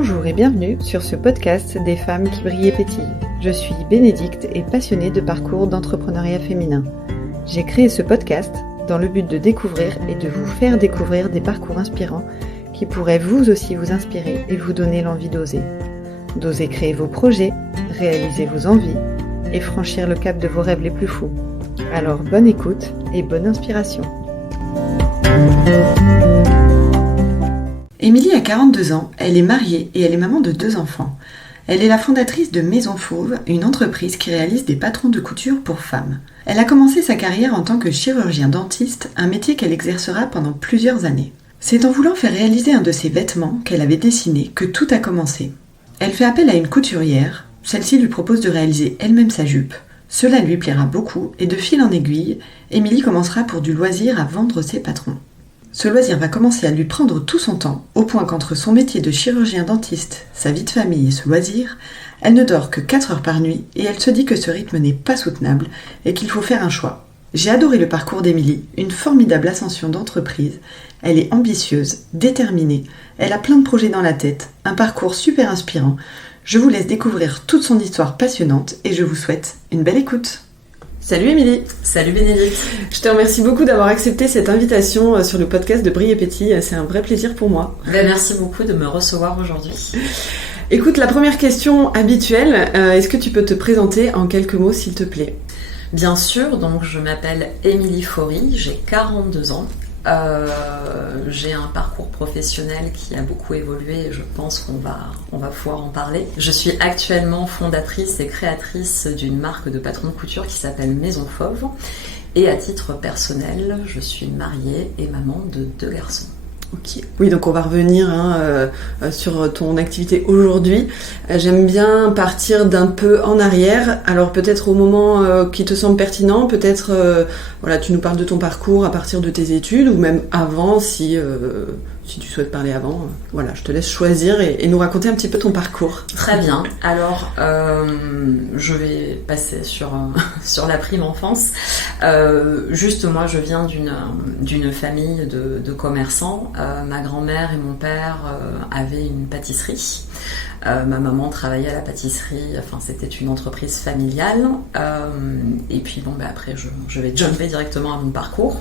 Bonjour et bienvenue sur ce podcast des femmes qui brillent et pétillent. Je suis Bénédicte et passionnée de parcours d'entrepreneuriat féminin. J'ai créé ce podcast dans le but de découvrir et de vous faire découvrir des parcours inspirants qui pourraient vous aussi vous inspirer et vous donner l'envie d'oser. D'oser créer vos projets, réaliser vos envies et franchir le cap de vos rêves les plus fous. Alors bonne écoute et bonne inspiration. Émilie a 42 ans, elle est mariée et elle est maman de 2 enfants. Elle est la fondatrice de Maison Fauve, une entreprise qui réalise des patrons de couture pour femmes. Elle a commencé sa carrière en tant que chirurgien-dentiste, un métier qu'elle exercera pendant plusieurs années. C'est en voulant faire réaliser un de ses vêtements qu'elle avait dessiné que tout a commencé. Elle fait appel à une couturière, celle-ci lui propose de réaliser elle-même sa jupe. Cela lui plaira beaucoup et de fil en aiguille, Émilie commencera pour du loisir à vendre ses patrons. Ce loisir va commencer à lui prendre tout son temps, au point qu'entre son métier de chirurgien-dentiste, sa vie de famille et ce loisir, elle ne dort que 4 heures par nuit et elle se dit que ce rythme n'est pas soutenable et qu'il faut faire un choix. J'ai adoré le parcours d'Émilie, une formidable ascension d'entreprise. Elle est ambitieuse, déterminée, elle a plein de projets dans la tête, un parcours super inspirant. Je vous laisse découvrir toute son histoire passionnante et je vous souhaite une belle écoute. Salut Émilie. Salut Bénédicte. Je te remercie beaucoup d'avoir accepté cette invitation sur le podcast de Brille et Pétille. C'est un vrai plaisir pour moi. Merci beaucoup de me recevoir aujourd'hui. Écoute, la première question habituelle, est-ce que tu peux te présenter en quelques mots s'il te plaît ? Bien sûr, donc je m'appelle Émilie Faury, j'ai 42 ans. J'ai un parcours professionnel qui a beaucoup évolué et je pense qu'on va pouvoir en parler. Je suis actuellement fondatrice et créatrice d'une marque de patrons de couture qui s'appelle Maison Fauve et à titre personnel, je suis mariée et maman de 2 garçons. Ok. Oui, donc on va revenir sur ton activité aujourd'hui. J'aime bien partir d'un peu en arrière. Alors peut-être au moment qui te semble pertinent, peut-être tu nous parles de ton parcours à partir de tes études ou même avant si tu souhaites parler avant. Voilà, je te laisse choisir et nous raconter un petit peu ton parcours. Très bien. Alors, je vais passer sur la prime enfance. Juste, moi, je viens d'une famille de commerçants. Ma grand-mère et mon père avaient une pâtisserie. Ma maman travaillait à la pâtisserie, enfin c'était une entreprise familiale. Et puis après je vais jumper directement à mon parcours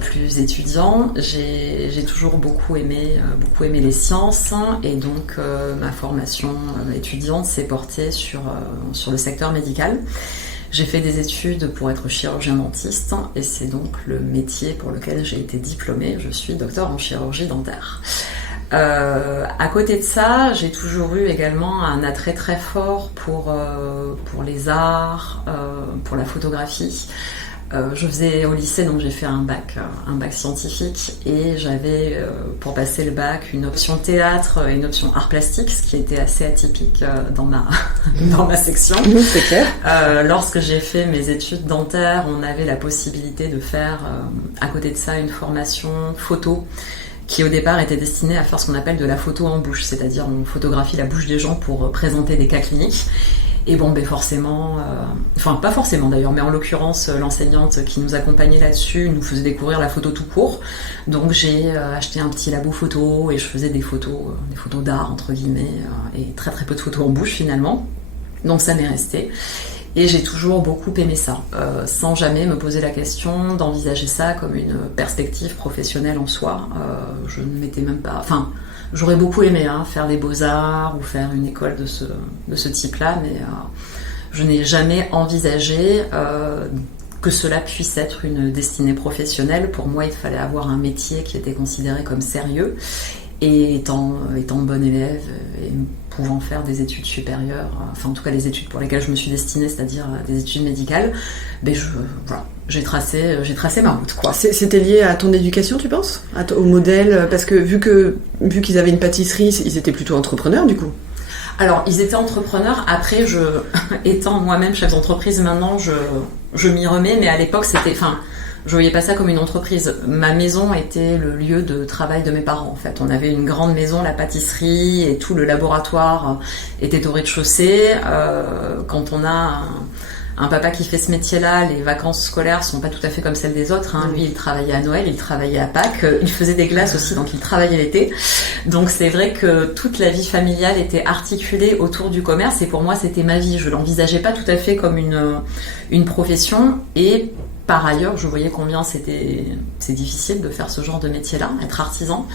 plus étudiant. J'ai toujours beaucoup aimé les sciences et donc ma formation étudiante s'est portée sur le secteur médical. J'ai fait des études pour être chirurgien-dentiste et c'est donc le métier pour lequel j'ai été diplômée. Je suis docteur en chirurgie dentaire. À côté de ça, j'ai toujours eu également un attrait très fort pour les arts, pour la photographie. Je faisais au lycée, donc j'ai fait un bac scientifique et j'avais pour passer le bac une option théâtre et une option art plastique, ce qui était assez atypique dans ma section. C'est clair. Lorsque j'ai fait mes études dentaires, on avait la possibilité de faire à côté de ça une formation photo qui au départ était destinée à faire ce qu'on appelle de la photo en bouche, c'est-à-dire on photographie la bouche des gens pour présenter des cas cliniques. Et forcément, pas forcément d'ailleurs, mais en l'occurrence, l'enseignante qui nous accompagnait là-dessus nous faisait découvrir la photo tout court. Donc j'ai acheté un petit labo photo et je faisais des photos d'art entre guillemets, et très très peu de photos en bouche finalement. Donc ça m'est resté. Et j'ai toujours beaucoup aimé ça, sans jamais me poser la question d'envisager ça comme une perspective professionnelle en soi. Je ne m'étais même pas... j'aurais beaucoup aimé faire des beaux-arts ou faire une école de ce type-là, mais je n'ai jamais envisagé que cela puisse être une destinée professionnelle. Pour moi, il fallait avoir un métier qui était considéré comme sérieux. Et étant bonne élève et pouvant faire des études supérieures, en tout cas les études pour lesquelles je me suis destinée, c'est-à-dire des études médicales, j'ai tracé ma route, quoi. C'était lié à ton éducation, tu penses ? Au modèle ? Parce que vu qu'ils avaient une pâtisserie, ils étaient plutôt entrepreneurs du coup. Alors, ils étaient entrepreneurs. Après, étant moi-même chef d'entreprise, maintenant, je m'y remets. Mais à l'époque, je voyais pas ça comme une entreprise. Ma maison était le lieu de travail de mes parents, en fait. On avait une grande maison, la pâtisserie et tout le laboratoire était au rez-de-chaussée. Quand on a un papa qui fait ce métier-là, les vacances scolaires sont pas tout à fait comme celles des autres. Lui, il travaillait à Noël, il travaillait à Pâques, il faisait des glaces aussi, donc il travaillait l'été. Donc c'est vrai que toute la vie familiale était articulée autour du commerce et pour moi c'était ma vie. Je l'envisageais pas tout à fait comme une profession et par ailleurs je voyais combien c'est difficile de faire ce genre de métier-là, être artisan.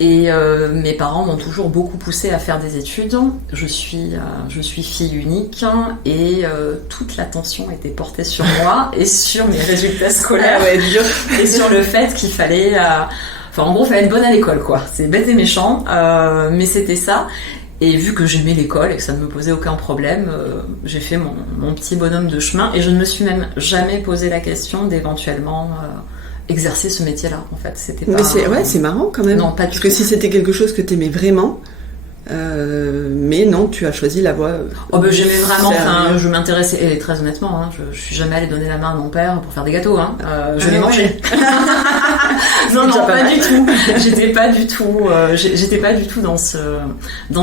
Et mes parents m'ont toujours beaucoup poussée à faire des études. Je suis fille unique et toute l'attention était portée sur moi et sur mes résultats scolaires et sur le fait qu'il fallait... en gros, il fallait être bonne à l'école, quoi. C'est bête et méchant, mais c'était ça. Et vu que j'aimais l'école et que ça ne me posait aucun problème, j'ai fait mon petit bonhomme de chemin et je ne me suis même jamais posé la question d'éventuellement... exercer ce métier-là, en fait. C'était pas... Mais c'est marrant quand même. Non, pas du Parce tout. que si c'était quelque chose que t'aimais vraiment, mais non, tu as choisi la voie. J'aimais vraiment, je m'intéressais, et très honnêtement, je suis jamais allée donner la main à mon père pour faire des gâteaux, je les mangeais. non, pas du tout. J'étais pas du tout dans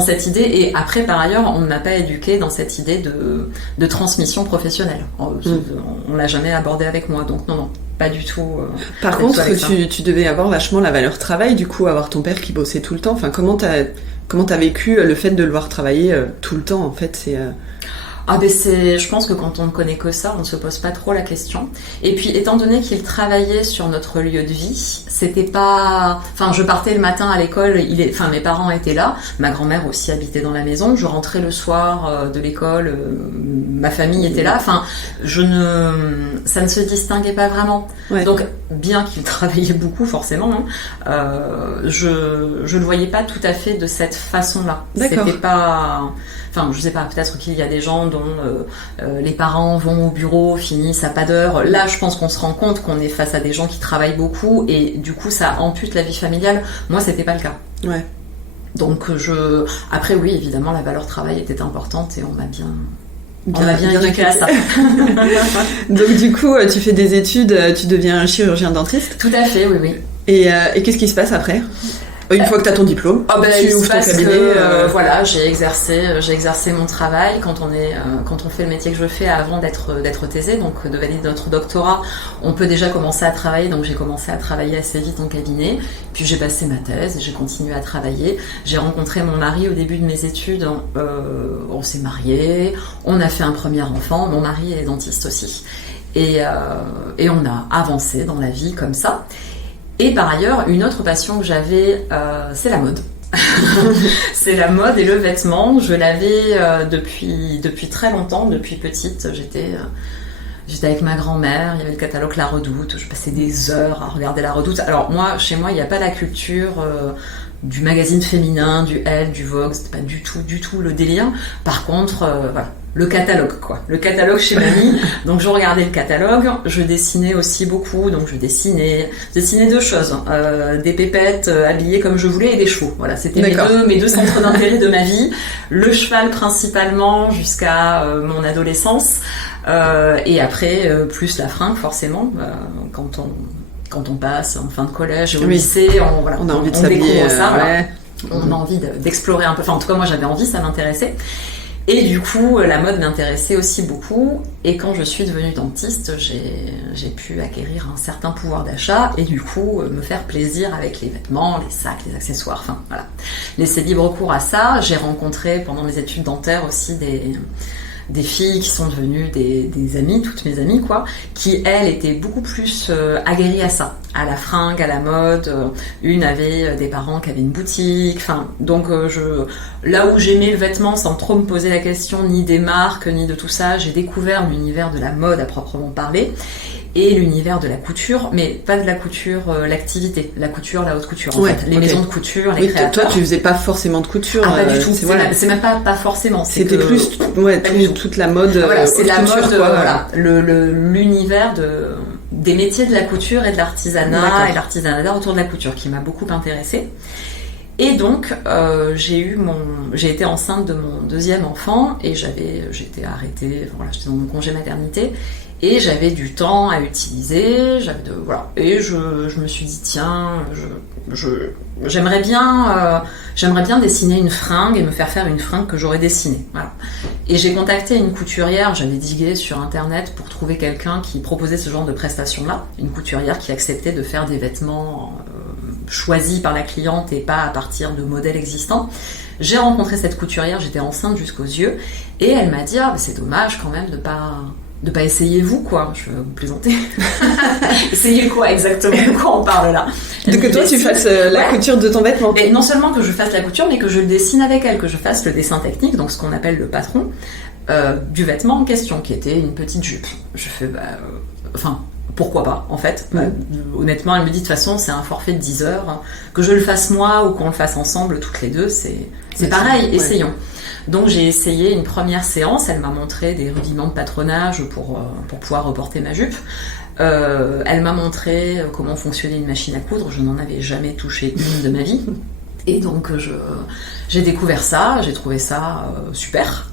cette idée, et après, par ailleurs, on ne m'a pas éduquée dans cette idée de transmission professionnelle. On l'a jamais abordé avec moi, donc non. Pas du tout. Par contre, tu devais avoir vachement la valeur travail, du coup, avoir ton père qui bossait tout le temps. Enfin, comment t'as vécu le fait de le voir travailler tout le temps, en fait, je pense que quand on ne connaît que ça, on ne se pose pas trop la question. Et puis, étant donné qu'il travaillait sur notre lieu de vie, c'était pas... je partais le matin à l'école, mes parents étaient là, ma grand-mère aussi habitait dans la maison, je rentrais le soir de l'école, ma famille était là, ça ne se distinguait pas vraiment. Ouais. Donc, bien qu'il travaillait beaucoup, forcément, je le voyais pas tout à fait de cette façon-là. D'accord. C'était pas... je sais pas, peut-être qu'il y a des gens dont les parents vont au bureau, finissent à pas d'heure. Là, je pense qu'on se rend compte qu'on est face à des gens qui travaillent beaucoup et du coup, ça ampute la vie familiale. Moi, c'était pas le cas. Ouais. Donc, après, oui, évidemment, la valeur travail était importante et on m'a bien éduqué à ça. Donc, du coup, tu fais des études, tu deviens chirurgien dentiste. Tout à fait, oui. Et qu'est-ce qui se passe après ? Une fois que tu as ton diplôme, tu ouvres ton cabinet. J'ai exercé mon travail quand on fait le métier que je fais avant d'être thésée, donc de valider notre doctorat, on peut déjà commencer à travailler. Donc j'ai commencé à travailler assez vite en cabinet, puis j'ai passé ma thèse et j'ai continué à travailler. J'ai rencontré mon mari au début de mes études, on s'est mariés, on a fait un premier enfant, mon mari est dentiste aussi, et on a avancé dans la vie comme ça. Et par ailleurs, une autre passion que j'avais, c'est la mode. C'est la mode et le vêtement. Je l'avais depuis très longtemps, depuis petite. J'étais avec ma grand-mère, il y avait le catalogue La Redoute. Je passais des heures à regarder La Redoute. Alors chez moi, il n'y a pas la culture du magazine féminin, du Elle, du Vogue. C'était pas du tout le délire. Par contre, le catalogue, quoi. Le catalogue chez mamie. Donc, je regardais le catalogue. Je dessinais aussi beaucoup. Donc, je dessinais deux choses. Des pépettes habillées comme je voulais et des chevaux. Voilà. C'était mes deux centres d'intérêt de ma vie. Le cheval, principalement, jusqu'à mon adolescence. Et après, plus la fringue, forcément. Quand on passe en fin de collège au lycée, on a envie de s'habiller. Découvre ça. On a envie d'explorer un peu. En tout cas, moi, j'avais envie, ça m'intéressait. Et du coup, la mode m'intéressait aussi beaucoup. Et quand je suis devenue dentiste, j'ai pu acquérir un certain pouvoir d'achat et du coup, me faire plaisir avec les vêtements, les sacs, les accessoires, laisser libre cours à ça. J'ai rencontré pendant mes études dentaires aussi des filles qui sont devenues des amies, toutes mes amies, quoi, qui, elles, étaient beaucoup plus aguerries à ça, à la fringue, à la mode. Une avait des parents qui avaient une boutique, donc là où j'aimais le vêtement sans trop me poser la question ni des marques, ni de tout ça, j'ai découvert l'univers de la mode à proprement parler. Et l'univers de la couture, mais pas de la couture, l'activité, la couture, la haute couture, en fait. Les maisons de couture, les créateurs. Toi, tu faisais pas forcément de couture. Pas du tout. C'est même pas forcément. C'était plus, toute la mode. C'est la couture, mode, l'univers des métiers de la couture et de l'artisanat et l'artisanat autour de la couture qui m'a beaucoup intéressée. Et donc, j'ai été enceinte de mon deuxième enfant et j'étais arrêtée, j'étais dans mon congé maternité. Et j'avais du temps à utiliser, et je me suis dit tiens, j'aimerais bien dessiner une fringue et me faire une fringue que j'aurais dessinée. Voilà. Et j'ai contacté une couturière, j'avais digué sur internet pour trouver quelqu'un qui proposait ce genre de prestations-là, une couturière qui acceptait de faire des vêtements choisis par la cliente et pas à partir de modèles existants. J'ai rencontré cette couturière, j'étais enceinte jusqu'aux yeux, et elle m'a dit c'est dommage quand même de pas essayer vous, quoi. Je vais vous plaisanter. Essayer quoi exactement? De quoi on parle là? De que toi tu fasses la couture de ton vêtement. Et non seulement que je fasse la couture, mais que je le dessine avec elle, que je fasse le dessin technique, donc ce qu'on appelle le patron, du vêtement en question, qui était une petite jupe. Je fais pourquoi pas, en fait. Honnêtement, elle me dit, de toute façon, c'est un forfait de 10 heures. Que je le fasse moi ou qu'on le fasse ensemble, toutes les deux, c'est pareil, essayons. Donc j'ai essayé une première séance, elle m'a montré des rudiments de patronage pour pouvoir reporter ma jupe. Elle m'a montré comment fonctionnait une machine à coudre, je n'en avais jamais touché une de ma vie. Et donc j'ai découvert ça, j'ai trouvé ça super.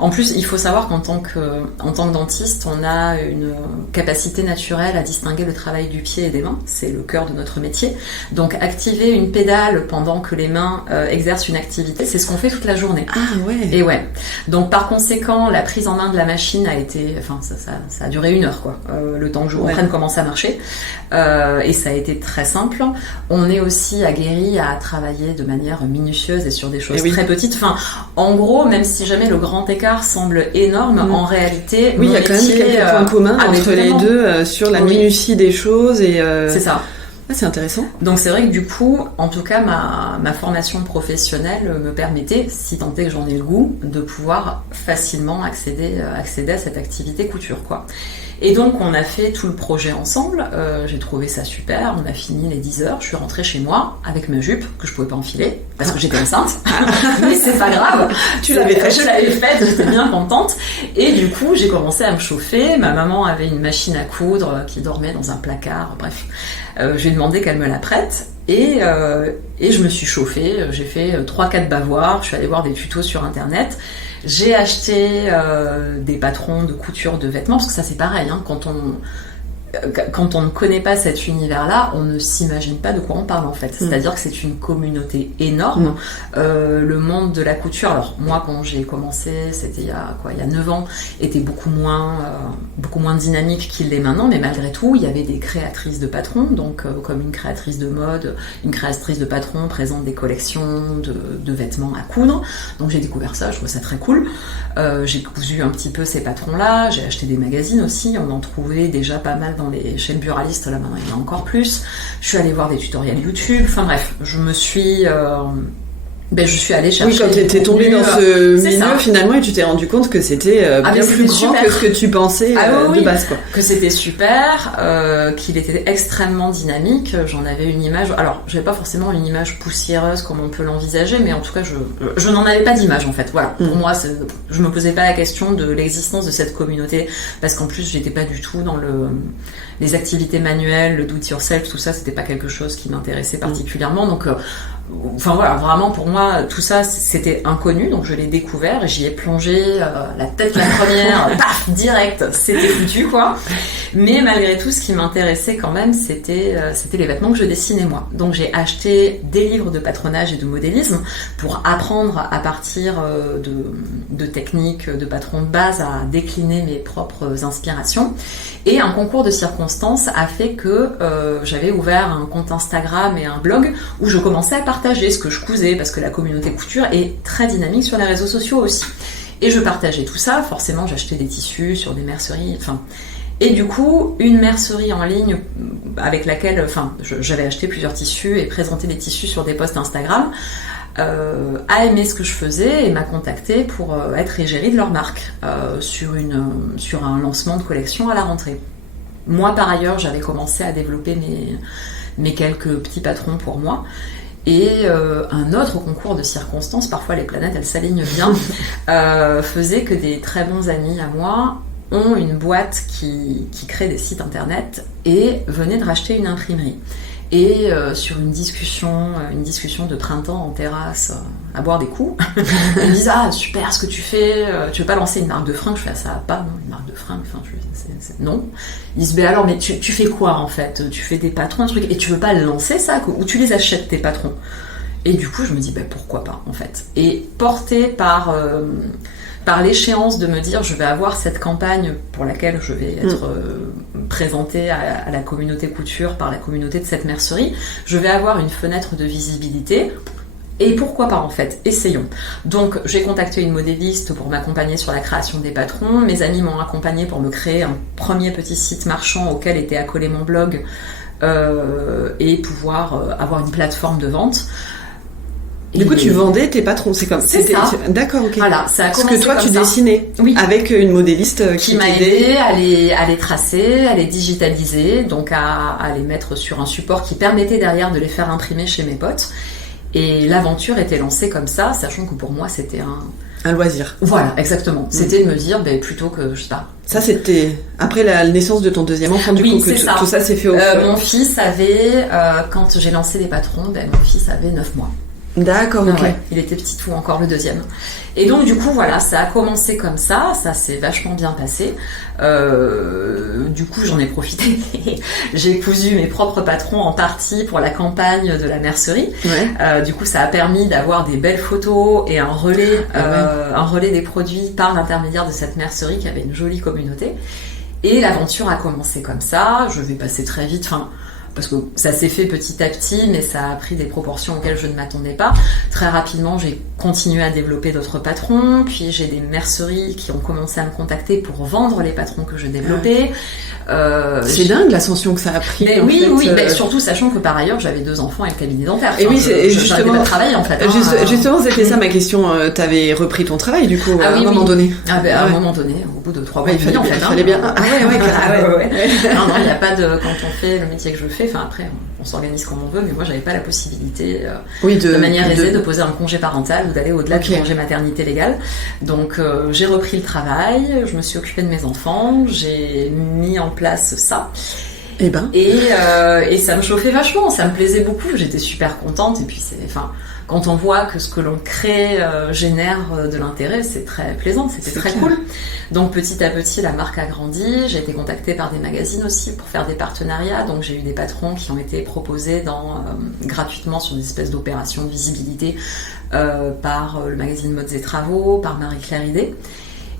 En plus, il faut savoir qu'en tant que dentiste, on a une capacité naturelle à distinguer le travail du pied et des mains. C'est le cœur de notre métier. Donc activer une pédale pendant que les mains exercent une activité, c'est ce qu'on fait toute la journée. Ah ouais. Et ouais. Donc par conséquent, la prise en main de la machine a été, ça a duré 1 heure, quoi. Le temps que je reprenne comment ça marchait. Et ça a été très simple. On est aussi aguerri à travailler de manière minutieuse et sur des choses très petites. Enfin, en gros, même si jamais le grand écart semble énorme, en réalité, il y a quand même quelques points communs entre les deux sur la minutie des choses et. C'est ça. Ah, c'est intéressant. Donc c'est vrai que du coup, en tout cas, ma formation professionnelle me permettait, si tant est que j'en ai le goût, de pouvoir facilement accéder à cette activité couture, quoi. Et donc on a fait tout le projet ensemble, j'ai trouvé ça super, on a fini les 10 heures, je suis rentrée chez moi avec ma jupe que je pouvais pas enfiler parce que j'étais enceinte, mais c'est pas grave, je l'avais faite, j'étais bien contente, et du coup j'ai commencé à me chauffer, ma maman avait une machine à coudre qui dormait dans un placard, bref, je lui ai demandé qu'elle me la prête. Et je me suis chauffée, j'ai fait 3-4 bavoirs, je suis allée voir des tutos sur internet, j'ai acheté des patrons de couture de vêtements, parce que ça c'est pareil, hein, quand on ne connaît pas cet univers-là, on ne s'imagine pas de quoi on parle en fait. C'est-à-dire que c'est une communauté énorme. Le monde de la couture, alors moi quand j'ai commencé, c'était il y a 9 ans, était beaucoup moins dynamique qu'il l'est maintenant, mais malgré tout, il y avait des créatrices de patrons, donc comme une créatrice de mode, une créatrice de patrons présente des collections de vêtements à coudre. Donc j'ai découvert ça, je trouve ça très cool. J'ai cousu un petit peu ces patrons-là, j'ai acheté des magazines aussi, on en trouvait déjà pas mal dans les chaînes buralistes, là maintenant il y en a encore plus. Je suis allée voir des tutoriels YouTube, enfin bref, je suis allée chercher. Oui, quand tu étais tombée dans ce milieu finalement et tu t'es rendu compte que c'était bien plus grand que ce que tu pensais de base, quoi. Que c'était super, qu'il était extrêmement dynamique. J'en avais une image. Alors, j'avais pas forcément une image poussiéreuse comme on peut l'envisager, mais en tout cas, je n'en avais pas d'image en fait. Voilà. Pour moi, je me posais pas la question de l'existence de cette communauté parce qu'en plus, j'étais pas du tout dans les activités manuelles, le do it yourself, tout ça, c'était pas quelque chose qui m'intéressait particulièrement. Donc enfin voilà, vraiment pour moi tout ça c'était inconnu, donc je l'ai découvert et j'y ai plongé la tête la première, paf, direct, c'était foutu quoi. Mais malgré tout, ce qui m'intéressait quand même, c'était les vêtements que je dessinais moi. Donc j'ai acheté des livres de patronage et de modélisme pour apprendre à partir de techniques de patron de base à décliner mes propres inspirations. Et un concours de circonstances a fait que j'avais ouvert un compte Instagram et un blog où je commençais à partager ce que je cousais, parce que la communauté couture est très dynamique sur les réseaux sociaux aussi. Et je partageais tout ça, forcément j'achetais des tissus sur des merceries, enfin... Et du coup, une mercerie en ligne avec laquelle, j'avais acheté plusieurs tissus et présenté des tissus sur des posts Instagram, a aimé ce que je faisais et m'a contacté pour être égérie de leur marque sur un lancement de collection à la rentrée. Moi, par ailleurs, j'avais commencé à développer mes quelques petits patrons pour moi. Et un autre concours de circonstances, parfois les planètes elles s'alignent bien, faisait que des très bons amis à moi ont une boîte qui crée des sites internet et venaient de racheter une imprimerie. Et sur une discussion de printemps en terrasse, à boire des coups, ils me disent ah super ce que tu fais, tu veux pas lancer une marque de fringues? Je fais ça va pas, non, une marque de fringues, enfin non. Ils disent alors mais tu fais quoi en fait? Tu fais des patrons, un truc, et tu veux pas lancer ça ou tu les achètes tes patrons? Et du coup je me dis pourquoi pas en fait. Et portée par l'échéance de me dire je vais avoir cette campagne pour laquelle je vais être présentée à la communauté couture par la communauté de cette mercerie, je vais avoir une fenêtre de visibilité et pourquoi pas en fait, essayons. Donc j'ai contacté une modéliste pour m'accompagner sur la création des patrons, mes amis m'ont accompagné pour me créer un premier petit site marchand auquel était accolé mon blog et pouvoir avoir une plateforme de vente. Du coup, tu vendais tes patrons, c'est ça. D'accord, ok. Voilà, ça a commencé. Parce que toi, tu dessinais avec une modéliste qui m'a aidé à les tracer, à les digitaliser, donc à les mettre sur un support qui permettait derrière de les faire imprimer chez mes potes. Et l'aventure était lancée comme ça, sachant que pour moi, c'était un loisir. Voilà, exactement. C'était de me dire, plutôt que, je sais pas. Ça, c'était après la naissance de ton deuxième enfant, du coup, que tout ça s'est fait au fur. Mon fils avait, quand j'ai lancé les patrons, mon fils avait 9 mois. D'accord, ok. Ouais, il était petit tout encore, le deuxième. Et donc du coup voilà, ça a commencé comme ça s'est vachement bien passé. Du coup j'en ai profité. J'ai cousu mes propres patrons en partie pour la campagne de la mercerie. Ouais. Du coup ça a permis d'avoir des belles photos et un relais des produits par l'intermédiaire de cette mercerie qui avait une jolie communauté. Et l'aventure a commencé comme ça. Je vais passer très vite. Parce que ça s'est fait petit à petit, mais ça a pris des proportions auxquelles je ne m'attendais pas. Très rapidement, j'ai continué à développer d'autres patrons, puis j'ai des merceries qui ont commencé à me contacter pour vendre les patrons que je développais. C'est dingue l'ascension que ça a pris. Surtout sachant que par ailleurs j'avais 2 enfants et le cabinet dentaire. Et oui, justement, pas travaillé en fait. Justement, c'était ça ma question. T'avais repris ton travail du coup à un moment donné. À un moment donné, au bout de 3 mois, il fallait bien. Non, il n'y a pas de quand on fait le métier que je fais. Enfin après, on s'organise comme on veut, mais moi j'avais pas la possibilité de manière aisée de poser un congé parental ou d'aller au-delà du congé maternité légal. Donc j'ai repris le travail, je me suis occupée de mes enfants, j'ai mis en place ça. Et ça me chauffait vachement, ça me plaisait beaucoup, j'étais super contente. Et puis quand on voit que ce que l'on crée génère de l'intérêt, c'est très plaisant, c'était très cool. Donc petit à petit, la marque a grandi. J'ai été contactée par des magazines aussi pour faire des partenariats. Donc j'ai eu des patrons qui ont été proposés gratuitement sur des espèces d'opérations de visibilité par le magazine Modes et Travaux, par Marie-Claire Idé.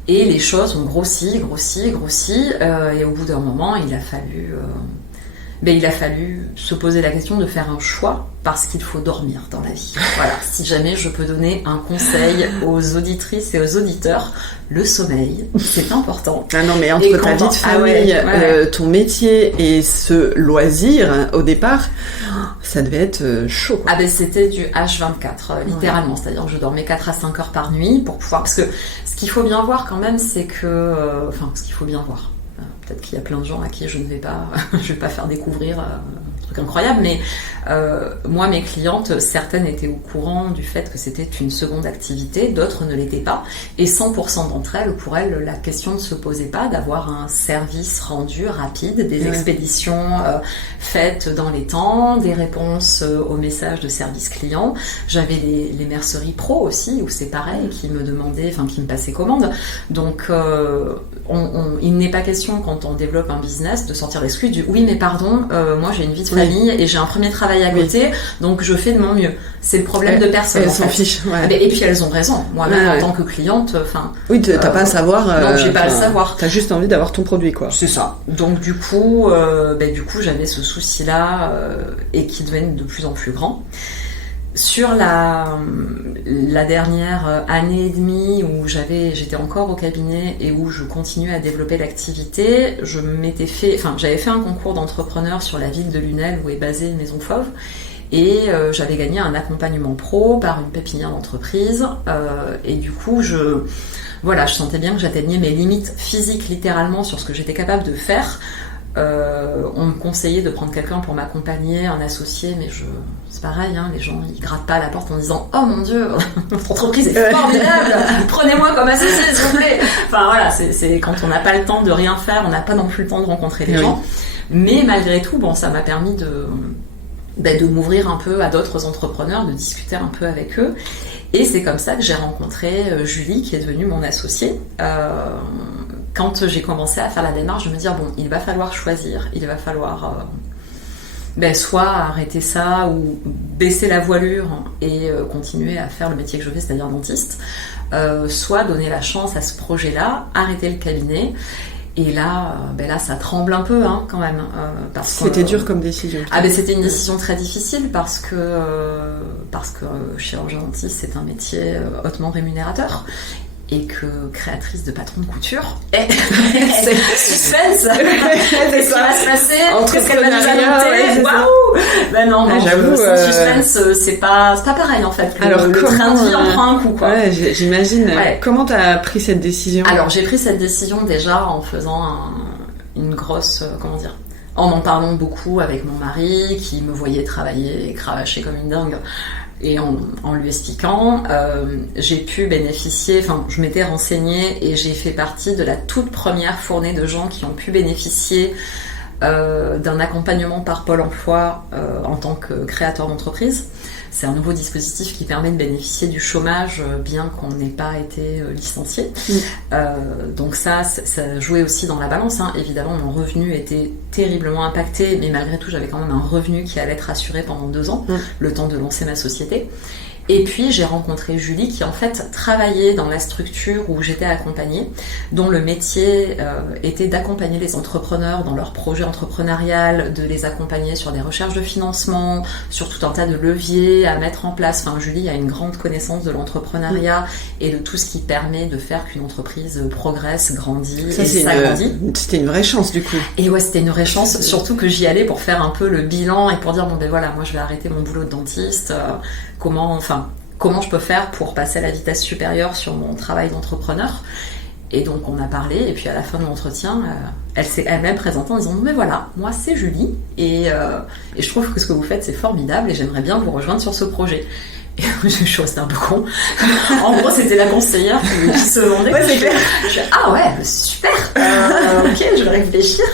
Et les choses ont grossi. Et au bout d'un moment, il a fallu se poser la question de faire un choix, parce qu'il faut dormir dans la vie. Voilà, si jamais je peux donner un conseil aux auditrices et aux auditeurs, le sommeil, c'est important. Ah non, mais entre ta vie de famille, ton métier et ce loisir, au départ, ça devait être chaud. Ah c'était du H24, littéralement. C'est-à-dire que je dormais 4 à 5 heures par nuit pour pouvoir... Parce que ce qu'il faut bien voir quand même, c'est que... ce qu'il faut bien voir... Peut-être qu'il y a plein de gens à qui je vais pas faire découvrir un truc incroyable, mais moi, mes clientes, certaines étaient au courant du fait que c'était une seconde activité, d'autres ne l'étaient pas, et 100% d'entre elles, pour elles, la question ne se posait pas d'avoir un service rendu rapide, des expéditions faites dans les temps, des réponses aux messages de service client. J'avais les merceries pro aussi, où c'est pareil, qui me demandaient, qui me passaient commande. Donc, il n'est pas question, quand on développe un business, de sortir l'excuse du « oui, mais pardon, moi j'ai une vie de famille et j'ai un premier travail à côté, donc je fais de mon mieux ». C'est le problème de personne. Elles s'en fichent. Et puis elles ont raison. Moi-même, en tant que cliente, oui, t'as pas à savoir. Non, j'ai pas à le savoir. T'as juste envie d'avoir ton produit, quoi. C'est ça. Donc du coup, j'avais ce souci-là et qui devenait de plus en plus grand. Sur la dernière année et demie où j'étais encore au cabinet et où je continuais à développer l'activité, j'avais fait un concours d'entrepreneur sur la ville de Lunel où est basée Maison Fauve, et j'avais gagné un accompagnement pro par une pépinière d'entreprise, et du coup je sentais bien que j'atteignais mes limites physiques littéralement sur ce que j'étais capable de faire. On me conseillait de prendre quelqu'un pour m'accompagner, un associé, mais c'est pareil, les gens ils grattent pas à la porte en disant « Oh mon Dieu, votre entreprise est formidable, prenez-moi comme associé s'il vous plaît !» c'est quand on n'a pas le temps de rien faire, on n'a pas non plus le temps de rencontrer les gens. Mais malgré tout, ça m'a permis de m'ouvrir un peu à d'autres entrepreneurs, de discuter un peu avec eux. Et c'est comme ça que j'ai rencontré Julie, qui est devenue mon associée. Quand j'ai commencé à faire la démarche, de me dire, bon, il va falloir choisir, il va falloir soit arrêter ça ou baisser la voilure et continuer à faire le métier que je fais, c'est-à-dire dentiste, soit donner la chance à ce projet-là, arrêter le cabinet. Et là, ça tremble un peu quand même. C'était dur comme décision. C'était une décision très difficile parce que chirurgien dentiste, c'est un métier hautement rémunérateur. Et que créatrice de patron de couture, c'est suspense. Qu'est-ce qui va se passer? Qu'est-ce qu'elle va nous annoncer? Waouh! Non, j'avoue, suspense, c'est pas pareil en fait. Alors, le train de vie en prend un coup, quoi. Ouais, j'imagine. Ouais. Comment t'as pris cette décision? Alors, j'ai pris cette décision déjà en faisant une grosse, en en parlant beaucoup avec mon mari, qui me voyait travailler et cravacher comme une dingue. Et en lui expliquant, j'ai pu bénéficier, je m'étais renseignée et j'ai fait partie de la toute première fournée de gens qui ont pu bénéficier d'un accompagnement par Pôle emploi en tant que créateur d'entreprise. C'est un nouveau dispositif qui permet de bénéficier du chômage bien qu'on n'ait pas été licencié. Donc ça jouait aussi dans la balance. Évidemment, mon revenu était terriblement impacté, mais malgré tout, j'avais quand même un revenu qui allait être assuré pendant 2 ans, le temps de lancer ma société. Et puis j'ai rencontré Julie qui en fait travaillait dans la structure où j'étais accompagnée, dont le métier était d'accompagner les entrepreneurs dans leur projet entrepreneurial, de les accompagner sur des recherches de financement, sur tout un tas de leviers à mettre en place. Julie a une grande connaissance de l'entrepreneuriat et de tout ce qui permet de faire qu'une entreprise progresse, grandit et s'agrandit. C'était une vraie chance du coup. Et ouais, c'était une vraie chance, surtout que j'y allais pour faire un peu le bilan et pour dire moi je vais arrêter mon boulot de dentiste. Comment je peux faire pour passer à la vitesse supérieure sur mon travail d'entrepreneur. Et donc on a parlé, et puis à la fin de l'entretien, elle s'est elle-même présentée en disant mais voilà, moi c'est Julie, et je trouve que ce que vous faites c'est formidable, et j'aimerais bien vous rejoindre sur ce projet. Et je suis restée un peu con. En gros, c'était la conseillère qui se demandait. Ouais, c'est clair. Je suis super. Ok, je vais réfléchir.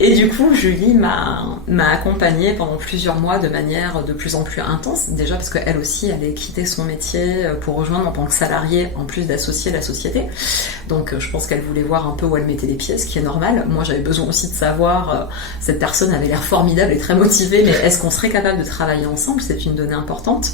Et du coup, Julie m'a accompagnée pendant plusieurs mois de manière de plus en plus intense. Déjà parce qu'elle aussi allait quitter son métier pour rejoindre en tant que salariée, en plus d'associer la société. Donc, je pense qu'elle voulait voir un peu où elle mettait les pieds, ce qui est normal. Moi, j'avais besoin aussi de savoir, cette personne avait l'air formidable et très motivée, mais est-ce qu'on serait capable de travailler ensemble? C'est une donnée importante.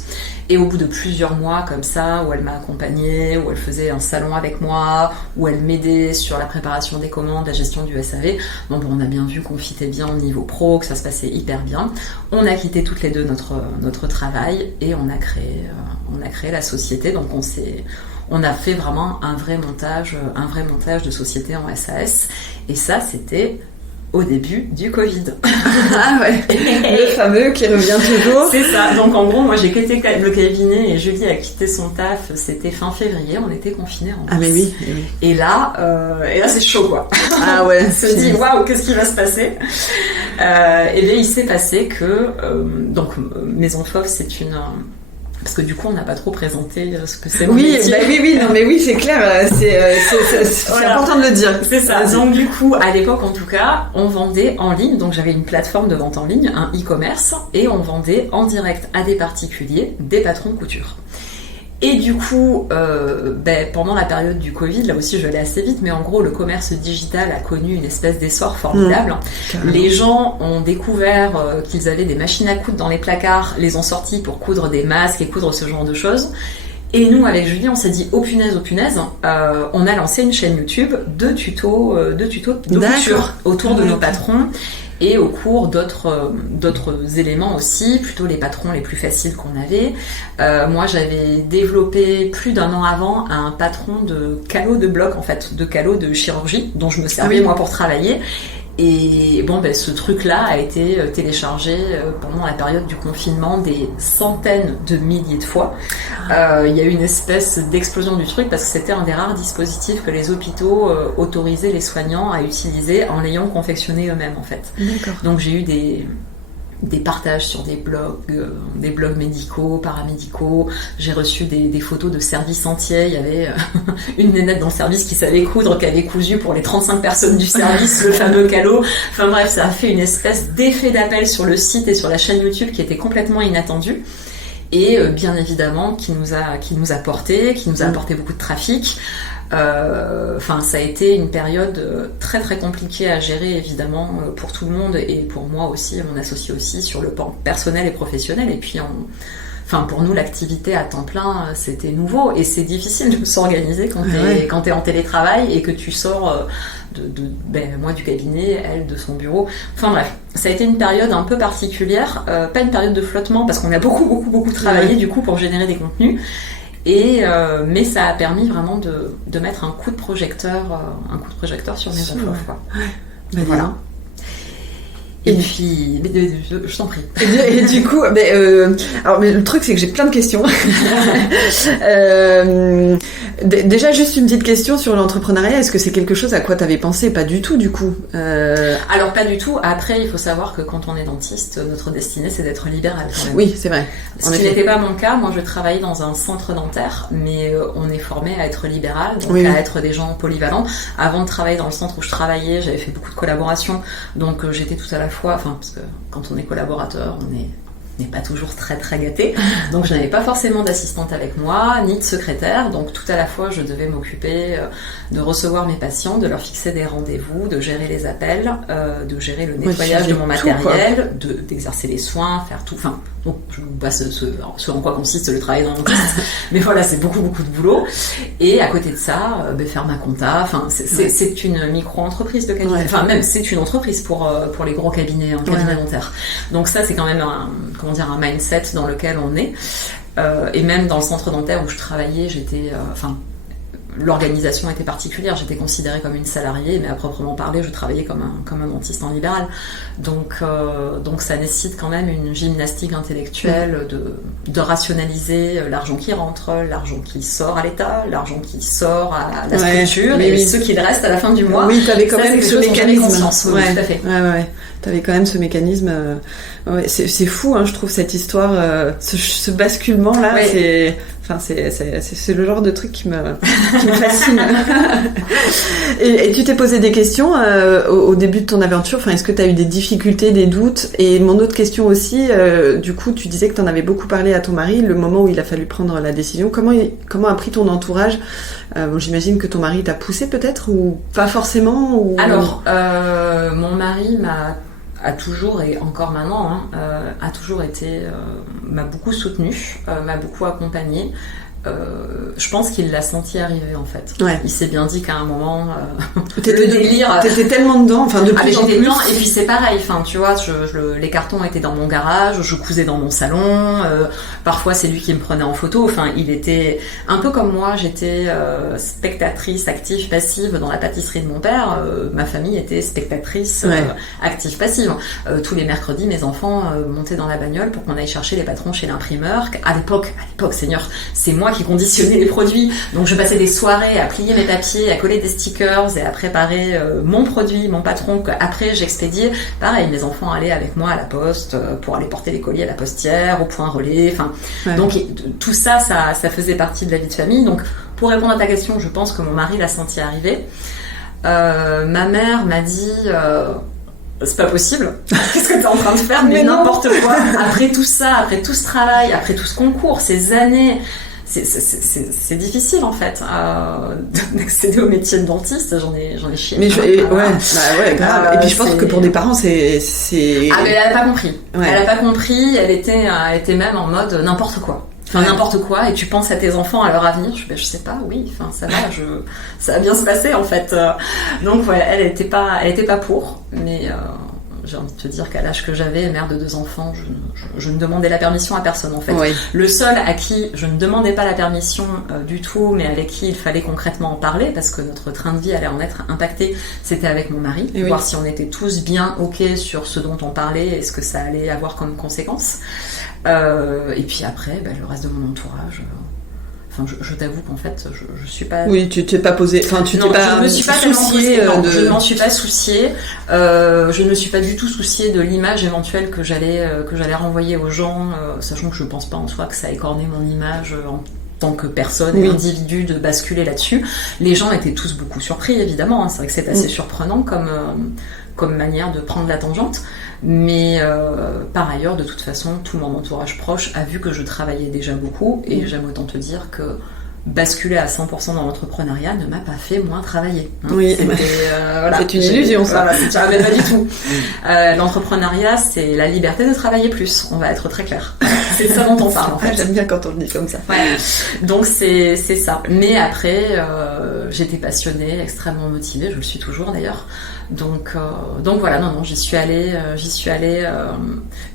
Et au bout de plusieurs mois comme ça, où elle m'a accompagnée, où elle faisait un salon avec moi, où elle m'aidait sur la préparation des commandes, la gestion du SAV, on a bien vu qu'on fitait bien au niveau pro, que ça se passait hyper bien. On a quitté toutes les deux notre travail et on a créé la société. Donc on a fait vraiment un vrai montage de société en SAS. Et ça, c'était au début du Covid. Ah ouais, le fameux qui revient toujours. C'est ça. Donc en gros, moi j'ai quitté le cabinet et Julie a quitté son taf. C'était fin février, on était confinés en mars. Ah mais oui. Et là c'est chaud quoi. Ah ouais. On se dit waouh, qu'est-ce qui va se passer? Et bien il s'est passé que Maison Fauve, c'est une parce que du coup on n'a pas trop présenté ce que c'est. Oui, oui, c'est clair, c'est important de le dire. C'est ça. Donc du coup, à l'époque en tout cas, on vendait en ligne, donc j'avais une plateforme de vente en ligne, un e-commerce, et on vendait en direct à des particuliers des patrons de couture. Et du coup, pendant la période du Covid, là aussi je vais assez vite, mais en gros le commerce digital a connu une espèce d'essor formidable. Les gens ont découvert qu'ils avaient des machines à coudre dans les placards, les ont sortis pour coudre des masques et coudre ce genre de choses. Et nous, avec Julie, on s'est dit, oh punaise, on a lancé une chaîne YouTube de tutos de couture autour de nos patrons. Et au cours d'autres éléments aussi, plutôt les patrons les plus faciles qu'on avait. Moi, j'avais développé plus d'1 an avant un patron de calots de bloc, en fait, de calots de chirurgie, dont je me servais moi pour travailler. Et ce truc-là a été téléchargé pendant la période du confinement des centaines de milliers de fois. Il y a eu une espèce d'explosion du truc parce que c'était un des rares dispositifs que les hôpitaux autorisaient les soignants à utiliser en l'ayant confectionné eux-mêmes en fait. D'accord. Donc j'ai eu des partages sur des blogs médicaux, paramédicaux. J'ai reçu des photos de services entiers. Il y avait une nénette dans le service qui savait coudre, qui avait cousu pour les 35 personnes du service le fameux calot. Enfin bref, ça a fait une espèce d'effet d'appel sur le site et sur la chaîne YouTube qui était complètement inattendu. Et bien évidemment qui nous a apporté beaucoup de trafic. Enfin, ça a été une période très très compliquée à gérer évidemment pour tout le monde et pour moi aussi, mon associé aussi, sur le plan personnel et professionnel. Et puis enfin, pour nous, l'activité à temps plein, c'était nouveau et c'est difficile de s'organiser quand t'es en télétravail et que tu sors moi du cabinet, elle de son bureau. Enfin bref, ça a été une période un peu particulière, pas une période de flottement parce qu'on a beaucoup travaillé du coup pour générer des contenus. Mais ça a permis vraiment de mettre un coup de projecteur sur mes enfants. Voilà. Et puis, je t'en prie. Et du coup, mais le truc c'est que j'ai plein de questions. Déjà, juste une petite question sur l'entrepreneuriat. Est-ce que c'est quelque chose à quoi t'avais pensé? Pas du tout, du coup. Alors pas du tout. Après, il faut savoir que quand on est dentiste, notre destinée c'est d'être libéral quand même. Oui, c'est vrai. Ce qui n'était pas mon cas. Moi, je travaillais dans un centre dentaire, mais on est formé à être libéral, donc à être des gens polyvalents. Avant de travailler dans le centre où je travaillais, j'avais fait beaucoup de collaborations, donc j'étais tout à la fois, parce que quand on est collaborateur, on n'est pas toujours très très gâté, donc je n'avais pas forcément d'assistante avec moi, ni de secrétaire, donc tout à la fois je devais m'occuper de recevoir mes patients, de leur fixer des rendez-vous, de gérer les appels, de gérer le nettoyage de mon matériel, d'exercer les soins, faire tout, donc je vous passe ce en quoi consiste le travail dans mon dentiste, mais voilà, c'est beaucoup de boulot, et à côté de ça, faire ma compta, c'est une micro-entreprise de cabinet, même c'est une entreprise pour les gros cabinets, un cabinet dentaire, donc ça c'est quand même un mindset dans lequel on est, et même dans le centre dentaire où je travaillais, l'organisation était particulière, j'étais considérée comme une salariée, mais à proprement parler, je travaillais comme un dentiste en libéral. Donc ça nécessite quand même une gymnastique intellectuelle de rationaliser l'argent qui rentre, l'argent qui sort à l'État, l'argent qui sort à la structure, et ce qu'il reste à la fin du mois. Oui, tu avais quand même ce mécanisme. Oui, tout à fait. Tu avais quand même ce mécanisme. C'est fou, je trouve, cette histoire, ce basculement-là. C'est le genre de truc qui me fascine. et tu t'es posé des questions au début de ton aventure. Est-ce que tu as eu des difficultés, des doutes? Et mon autre question aussi, du coup, tu disais que tu en avais beaucoup parlé à ton mari, le moment où il a fallu prendre la décision. Comment a pris ton entourage? J'imagine que ton mari t'a poussé peut-être, ou pas forcément, ou... Alors, mon mari a toujours, et encore maintenant, a toujours été, m'a beaucoup soutenu, m'a beaucoup accompagné. Je pense qu'il l'a senti arriver en fait. Il s'est bien dit qu'à un moment, le délire. T'étais tellement dedans, de plus en plus. Dedans, et puis c'est pareil. Tu vois, les cartons étaient dans mon garage, je cousais dans mon salon. Parfois, c'est lui qui me prenait en photo. Il était un peu comme moi. J'étais spectatrice active passive dans la pâtisserie de mon père. Ma famille était spectatrice active passive. Tous les mercredis, mes enfants montaient dans la bagnole pour qu'on aille chercher les patrons chez l'imprimeur. À l'époque, Seigneur, c'est moi qui conditionnais les produits, donc je passais des soirées à plier mes papiers, à coller des stickers et à préparer mon produit, mon patron, qu'après j'expédiais. Pareil, mes enfants allaient avec moi à la poste pour aller porter les colis à la postière, au point relais, donc tout ça faisait partie de la vie de famille. Donc pour répondre à ta question, je pense que mon mari l'a senti arriver. Ma mère m'a dit c'est pas possible, qu'est-ce que t'es en train de faire, mais n'importe quoi, après tout ça, après tout ce travail, après tout ce concours, ces années, c'est difficile en fait d'accéder au métier de dentiste. J'en ai chié. Mais grave. Et puis je pense que pour des parents c'est mais elle a pas compris. Elle a pas compris. Elle était même en mode n'importe quoi. N'importe quoi, et tu penses à tes enfants, à leur avenir. Je sais pas, ça va bien se passer en fait. Donc elle était pas pour, mais j'ai envie de te dire qu'à l'âge que j'avais, mère de 2 enfants, je ne demandais la permission à personne en fait. Le seul à qui je ne demandais pas la permission du tout, mais avec qui il fallait concrètement en parler, parce que notre train de vie allait en être impacté, c'était avec mon mari, voir si on était tous bien ok sur ce dont on parlait et ce que ça allait avoir comme conséquence. Et puis après, le reste de mon entourage... je t'avoue qu'en fait, je suis pas. Oui, tu t'es pas posé. Enfin, tu t'es pas. Je me suis pas souciée. Je ne m'en suis pas souciée. Je ne me suis pas du tout souciée de l'image éventuelle que j'allais renvoyer aux gens, sachant que je pense pas en soi que ça écornait mon image en tant que personne et individu de basculer là-dessus. Les gens étaient tous beaucoup surpris, évidemment. Hein. C'est vrai que c'est assez surprenant comme manière de prendre la tangente. Mais par ailleurs, de toute façon, tout mon entourage proche a vu que je travaillais déjà beaucoup. Et j'aime autant te dire que basculer à 100% dans l'entrepreneuriat ne m'a pas fait moins travailler. Hein. Oui, c'est une illusion, ça. Voilà, ça n'arrivait pas du tout. L'entrepreneuriat, c'est la liberté de travailler plus. On va être très clair. C'est ça dont on parle, en fait. J'aime bien quand on le dit comme ça. Ouais. Donc c'est ça. Mais après, j'étais passionnée, extrêmement motivée. Je le suis toujours d'ailleurs. Donc voilà, non, j'y suis allée.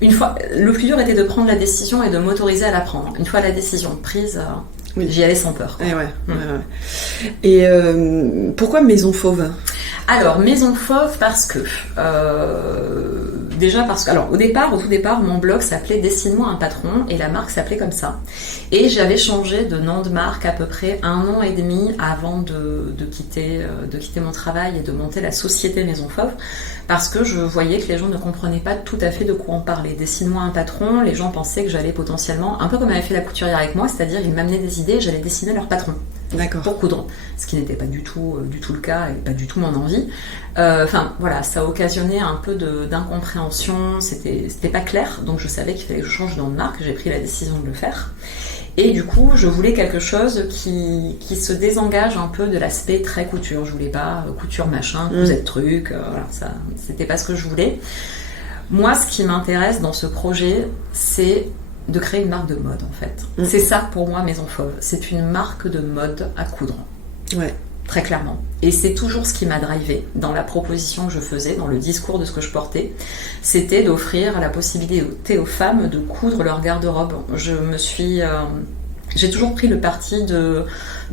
Une fois, le plus dur était de prendre la décision et de m'autoriser à la prendre. Une fois la décision prise. J'y allais sans peur. Et pourquoi Maison Fauve ? Alors, Maison Fauve parce que... Alors, au tout départ, mon blog s'appelait Dessine-moi un patron et la marque s'appelait comme ça. Et j'avais changé de nom de marque à peu près 1 an et demi avant de quitter mon travail et de monter la société Maison Fauve, parce que je voyais que les gens ne comprenaient pas tout à fait de quoi on parlait. Dessine-moi un patron, les gens pensaient que j'allais potentiellement, un peu comme avait fait la couturière avec moi, c'est-à-dire ils m'amenaient des idées et j'allais dessiner leur patron. D'accord. Pour coudre, ce qui n'était pas du tout le cas et pas du tout mon envie. Voilà, ça occasionnait un peu d'incompréhension, c'était pas clair, donc je savais qu'il fallait que je change de nom de marque, j'ai pris la décision de le faire. Et du coup, je voulais quelque chose qui se désengage un peu de l'aspect très couture. Je voulais pas couture machin, cousette truc, voilà, ça, c'était pas ce que je voulais. Moi, ce qui m'intéresse dans ce projet, c'est de créer une marque de mode, en fait. C'est ça, pour moi, Maison Fauve. C'est une marque de mode à coudre. Ouais. Très clairement. Et c'est toujours ce qui m'a drivé dans la proposition que je faisais, dans le discours de ce que je portais. C'était d'offrir la possibilité aux femmes de coudre leur garde-robe. J'ai toujours pris le parti de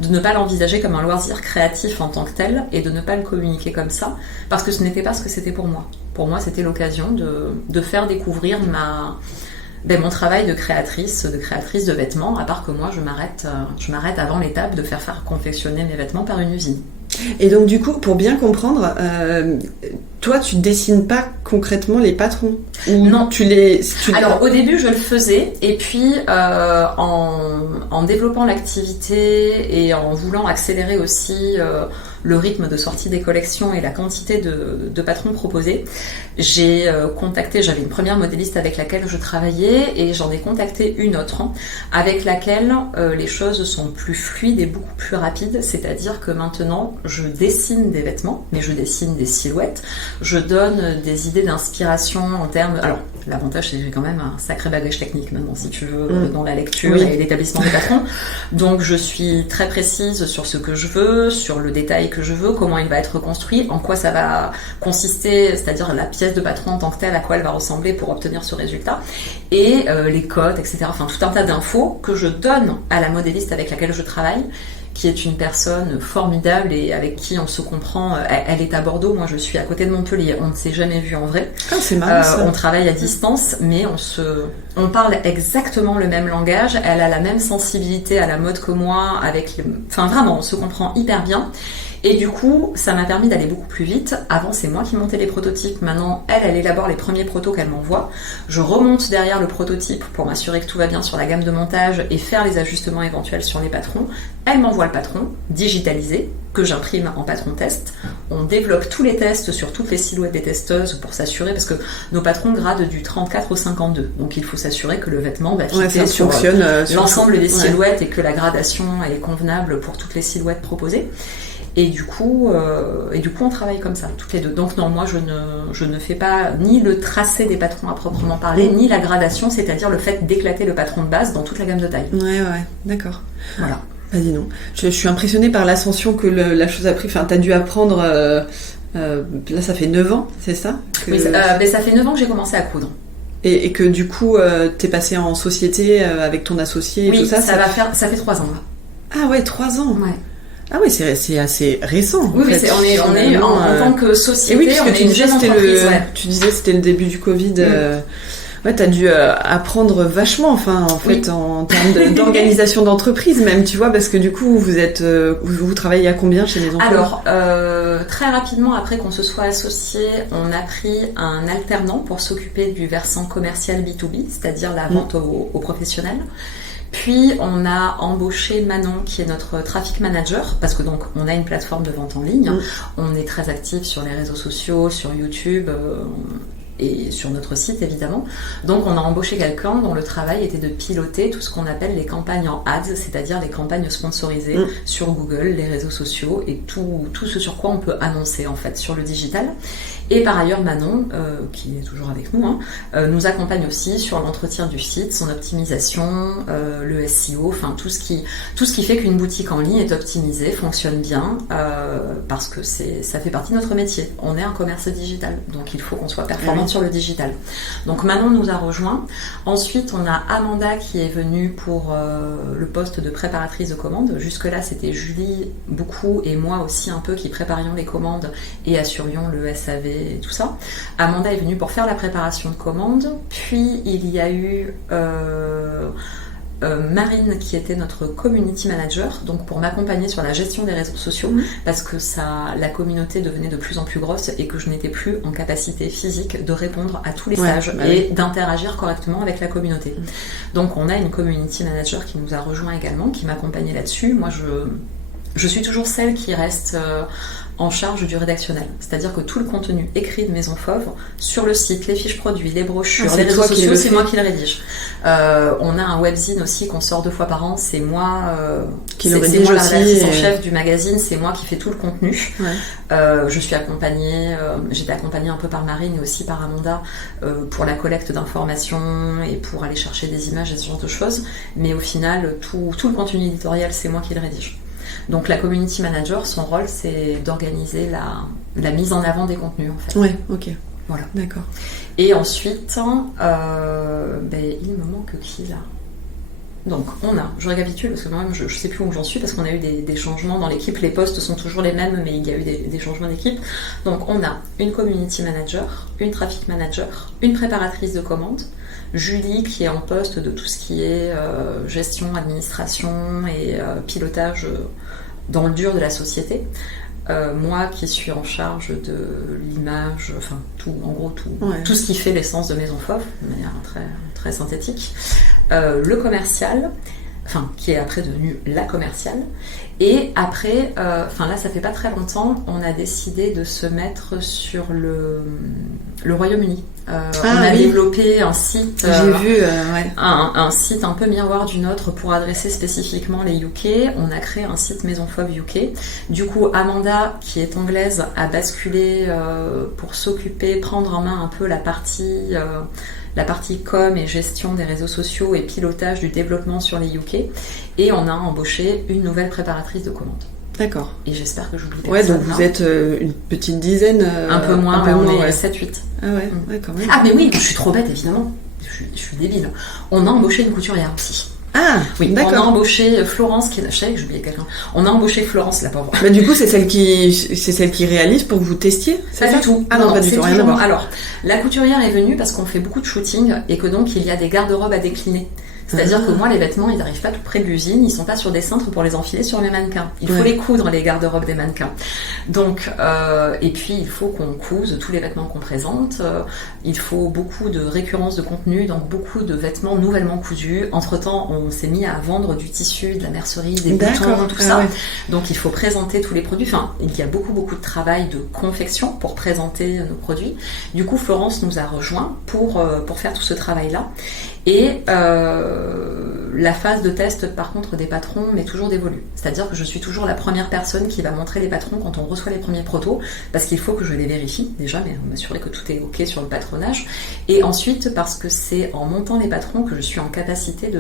ne pas l'envisager comme un loisir créatif en tant que tel et de ne pas le communiquer comme ça, parce que ce n'était pas ce que c'était pour moi. Pour moi, c'était l'occasion de faire découvrir mon travail de créatrice de vêtements, à part que moi je m'arrête avant l'étape de faire confectionner mes vêtements par une usine. Et donc du coup, pour bien comprendre, toi tu dessines pas concrètement les patrons ou non. Alors au début je le faisais, et puis en développant l'activité et en voulant accélérer aussi le rythme de sortie des collections et la quantité de patrons proposés, j'avais une première modéliste avec laquelle je travaillais et j'en ai contacté une autre avec laquelle les choses sont plus fluides et beaucoup plus rapides, c'est-à-dire que maintenant je dessine des vêtements, mais je dessine des silhouettes, je donne des idées d'inspiration en termes... Alors, l'avantage c'est que j'ai quand même un sacré bagage technique maintenant, si tu veux, dans la lecture et l'établissement des patrons. Donc je suis très précise sur ce que je veux, sur le détail que je veux, comment il va être construit, en quoi ça va consister, c'est-à-dire la pièce de patron en tant que telle, à quoi elle va ressembler pour obtenir ce résultat, et les cotes, etc. Enfin, tout un tas d'infos que je donne à la modéliste avec laquelle je travaille, qui est une personne formidable et avec qui on se comprend. Elle est à Bordeaux, moi je suis à côté de Montpellier. On ne s'est jamais vu en vrai. Ah, c'est marrant, ça. On travaille à distance, mais on parle exactement le même langage. Elle a la même sensibilité à la mode que moi. Enfin vraiment, on se comprend hyper bien. Et du coup, ça m'a permis d'aller beaucoup plus vite. Avant, c'est moi qui montais les prototypes. Maintenant, elle élabore les premiers protos qu'elle m'envoie. Je remonte derrière le prototype pour m'assurer que tout va bien sur la gamme de montage et faire les ajustements éventuels sur les patrons. Elle m'envoie le patron digitalisé que j'imprime en patron test. On développe tous les tests sur toutes les silhouettes des testeuses pour s'assurer, parce que nos patrons gradent du 34 au 52. Donc il faut s'assurer que le vêtement va fitter sur l'ensemble des silhouettes et que la gradation est convenable pour toutes les silhouettes proposées. Et du coup, on travaille comme ça, toutes les deux. Donc non, moi, je ne fais pas ni le tracé des patrons à proprement parler, ni la gradation, c'est-à-dire le fait d'éclater le patron de base dans toute la gamme de taille. Ouais, d'accord. Voilà. Bah dis donc. Je suis impressionnée par l'ascension que la chose a pris. Enfin, t'as dû apprendre... là, ça fait 9 ans, c'est ça Oui, ça fait 9 ans que j'ai commencé à coudre. Et que du coup, t'es passée en société avec ton associé et tout ça. Ça fait 3 ans. Là. Ah ouais, 3 ans. Ouais. Ah oui, c'est assez récent. Oui, mais on est en tant que société, et oui, on est une jeune entreprise. Tu disais c'était le début du Covid. Ouais, t'as dû apprendre vachement, enfin, en fait, en termes d'organisation d'entreprise même, tu vois, parce que du coup, vous travaillez à combien chez Maison Fauve? Alors, très rapidement, après qu'on se soit associés, on a pris un alternant pour s'occuper du versant commercial B2B, c'est-à-dire la vente aux professionnels. Puis on a embauché Manon qui est notre traffic manager parce que donc on a une plateforme de vente en ligne, on est très actif sur les réseaux sociaux, sur YouTube et sur notre site évidemment. Donc on a embauché quelqu'un dont le travail était de piloter tout ce qu'on appelle les campagnes en ads, c'est-à-dire les campagnes sponsorisées sur Google, les réseaux sociaux et tout ce sur quoi on peut annoncer en fait sur le digital. Et par ailleurs Manon, qui est toujours avec nous, nous accompagne aussi sur l'entretien du site, son optimisation, le SEO, enfin tout ce qui fait qu'une boutique en ligne est optimisée, fonctionne bien, parce que ça fait partie de notre métier. On est un commerce digital, donc il faut qu'on soit performant sur le digital. Donc Manon nous a rejoints. Ensuite, on a Amanda qui est venue pour le poste de préparatrice de commandes. Jusque-là, c'était Julie beaucoup et moi aussi un peu qui préparions les commandes et assurions le SAV et tout ça. Amanda est venue pour faire la préparation de commandes. Puis, il y a eu Marine qui était notre community manager, donc pour m'accompagner sur la gestion des réseaux sociaux, parce que la communauté devenait de plus en plus grosse et que je n'étais plus en capacité physique de répondre à tous les messages et d'interagir correctement avec la communauté. Donc on a une community manager qui nous a rejoint également, qui m'accompagnait là-dessus. Moi je suis toujours celle qui reste en charge du rédactionnel. C'est-à-dire que tout le contenu écrit de Maison Fauve, sur le site, les fiches produits, les brochures, les réseaux sociaux, c'est moi qui le rédige. On a un webzine aussi qu'on sort 2 fois par an, c'est moi qui le rédige aussi. La rédactrice en chef du magazine, c'est moi qui fais tout le contenu. Je suis accompagnée, j'étais accompagnée un peu par Marine et aussi par Amanda pour la collecte d'informations et pour aller chercher des images et ce genre de choses. Mais au final, tout le contenu éditorial, c'est moi qui le rédige. Donc la community manager, son rôle, c'est d'organiser la mise en avant des contenus, en fait. Ouais, ok. Voilà. D'accord. Et ensuite, il me manque qui, là ? Donc, je récapitule, parce que moi-même, je ne sais plus où j'en suis, parce qu'on a eu des changements dans l'équipe. Les postes sont toujours les mêmes, mais il y a eu des changements d'équipe. Donc, on a une community manager, une traffic manager, une préparatrice de commandes, Julie qui est en poste de tout ce qui est gestion, administration et pilotage dans le dur de la société. Moi qui suis en charge de l'image, enfin tout, en gros tout ce qui fait l'essence de Maison Fauve, de manière très, très synthétique. Le commercial, qui est après devenu la commerciale. Et après, là ça fait pas très longtemps, on a décidé de se mettre sur le Royaume-Uni. On a développé un site, un site un peu miroir du nôtre pour adresser spécifiquement les UK. On a créé un site Maison Fauve UK. Du coup, Amanda, qui est anglaise, a basculé pour prendre en main un peu la partie com et gestion des réseaux sociaux et pilotage du développement sur les UK. Et on a embauché une nouvelle préparatrice de commandes. D'accord. Et j'espère que j'oublie personne. Ouais, donc vous êtes une petite dizaine. Un peu moins, on est 7-8. Ah ouais, quand même. Ah mais oui, je suis trop bête évidemment. Je suis débile. On a embauché une couturière aussi. Ah, oui, d'accord. On a embauché Florence, je savais que j'oubliais quelqu'un. On a embauché Florence, la pauvre. Bah, du coup, c'est celle qui réalise pour que vous testiez, c'est pas ça? Du tout. Ah non, pas du tout, rien à voir. Alors, la couturière est venue parce qu'on fait beaucoup de shooting et que donc il y a des garde-robes à décliner. C'est-à-dire que moi, les vêtements, ils n'arrivent pas tout près de l'usine, ils sont pas sur des cintres pour les enfiler sur mes mannequins. Il faut les coudre, les garde-robes des mannequins. Donc, et puis il faut qu'on couse tous les vêtements qu'on présente. Il faut beaucoup de récurrence de contenu, donc beaucoup de vêtements nouvellement cousus. Entre-temps, on s'est mis à vendre du tissu, de la mercerie, des boutons, tout ça. Ouais. Donc il faut présenter tous les produits. Enfin, il y a beaucoup de travail de confection pour présenter nos produits. Du coup, Florence nous a rejoints pour faire tout ce travail-là. Et la phase de test, par contre, des patrons m'est toujours dévolue. C'est-à-dire que je suis toujours la première personne qui va montrer les patrons quand on reçoit les premiers protos, parce qu'il faut que je les vérifie déjà, mais m'assurer que tout est OK sur le patronage. Et ensuite, parce que c'est en montant les patrons que je suis en capacité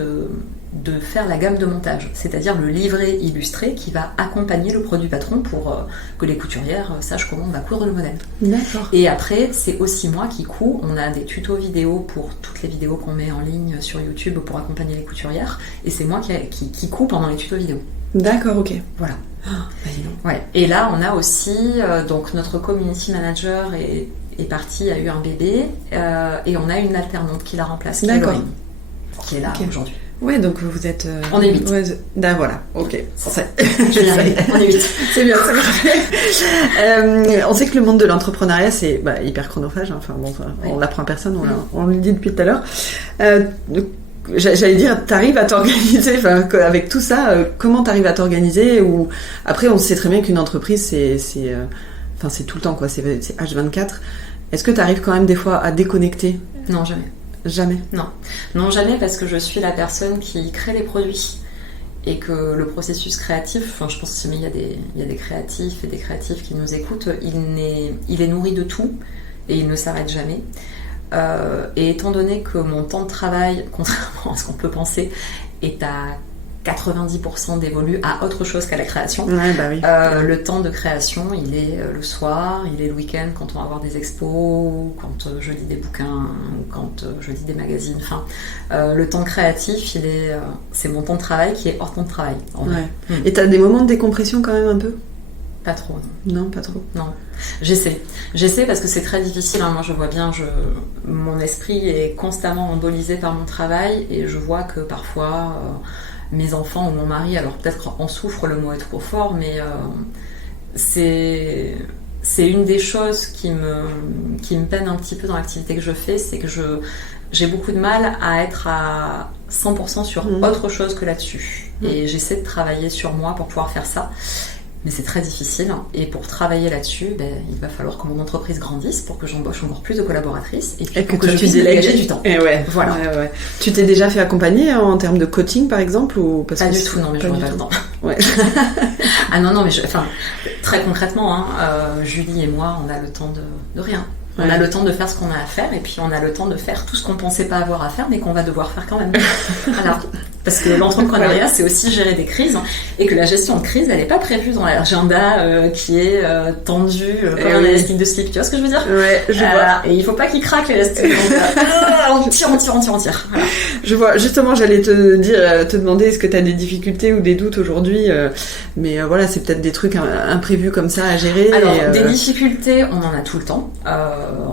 de faire la gamme de montage, c'est-à-dire le livret illustré qui va accompagner le produit patron pour que les couturières sachent comment on va coudre le modèle. D'accord. Et après, c'est aussi moi qui couds. On a des tutos vidéo pour toutes les vidéos qu'on met en ligne sur YouTube pour accompagner les couturières, et c'est moi qui couds pendant les tutos vidéo. D'accord, ok. Voilà. Bah, ouais. Et là, on a aussi donc notre community manager est parti, a eu un bébé, et on a une alternante qui la remplace, qui est Laurie, qui est là aujourd'hui. Ouais, donc vous êtes... On est 8. Ouais, voilà, ok. Je viens on est 8. C'est bien, c'est parfait. On sait que le monde de l'entrepreneuriat, c'est hyper chronophage. Enfin, bon, on l'apprend à personne, on le dit depuis tout à l'heure. J'allais dire, t'arrives à t'organiser, avec tout ça, comment t'arrives à t'organiser ou... Après, on sait très bien qu'une entreprise, c'est tout le temps, quoi. C'est H24. Est-ce que t'arrives quand même des fois à déconnecter? Non, jamais. Jamais? Non, jamais, parce que je suis la personne qui crée les produits et que le processus créatif, je pense qu'il y a des créatifs et des créatifs qui nous écoutent, il est nourri de tout et il ne s'arrête jamais. Et étant donné que mon temps de travail, contrairement à ce qu'on peut penser, est à 90% dévolu à autre chose qu'à la création. Ouais, bah oui. Le temps de création, il est le soir, il est le week-end quand on va voir des expos, quand je lis des bouquins, quand je lis des magazines. Le temps créatif, c'est mon temps de travail qui est hors temps de travail. Ouais. Et t'as des moments de décompression quand même un peu? Pas trop. Non, pas trop. Non. J'essaie parce que c'est très difficile. Moi, je vois bien, mon esprit est constamment embolisé par mon travail et je vois que parfois... mes enfants ou mon mari, alors peut-être en souffre, le mot est trop fort, mais c'est une des choses qui me peine un petit peu dans l'activité que je fais, c'est que j'ai beaucoup de mal à être à 100% sur autre chose que là-dessus. Et j'essaie de travailler sur moi pour pouvoir faire ça. Mais c'est très difficile. Et pour travailler là-dessus, il va falloir que mon entreprise grandisse pour que j'embauche encore plus de collaboratrices et puis pour que je puisse dégager du temps. Et voilà. Ouais. Tu t'es déjà fait accompagner en termes de coaching, par exemple, ou pas du tout, non, mais j'aurais pas le temps. Ouais. Ah non, mais très concrètement, Julie et moi, on a le temps de rien. On a le temps de faire ce qu'on a à faire et puis on a le temps de faire tout ce qu'on pensait pas avoir à faire mais qu'on va devoir faire quand même. Voilà. Parce que l'entrepreneuriat, c'est aussi gérer des crises et que la gestion de crise, elle n'est pas prévue dans l'agenda qui est tendu comme un élastique de slip. Tu vois ce que je veux dire? Ouais, je vois. Et il faut pas qu'il craque l'élastique. On tire. Voilà. Je vois. Justement, j'allais te demander est-ce que tu as des difficultés ou des doutes aujourd'hui, mais voilà, c'est peut-être des trucs imprévus comme ça à gérer. Alors, des difficultés, on en a tout le temps.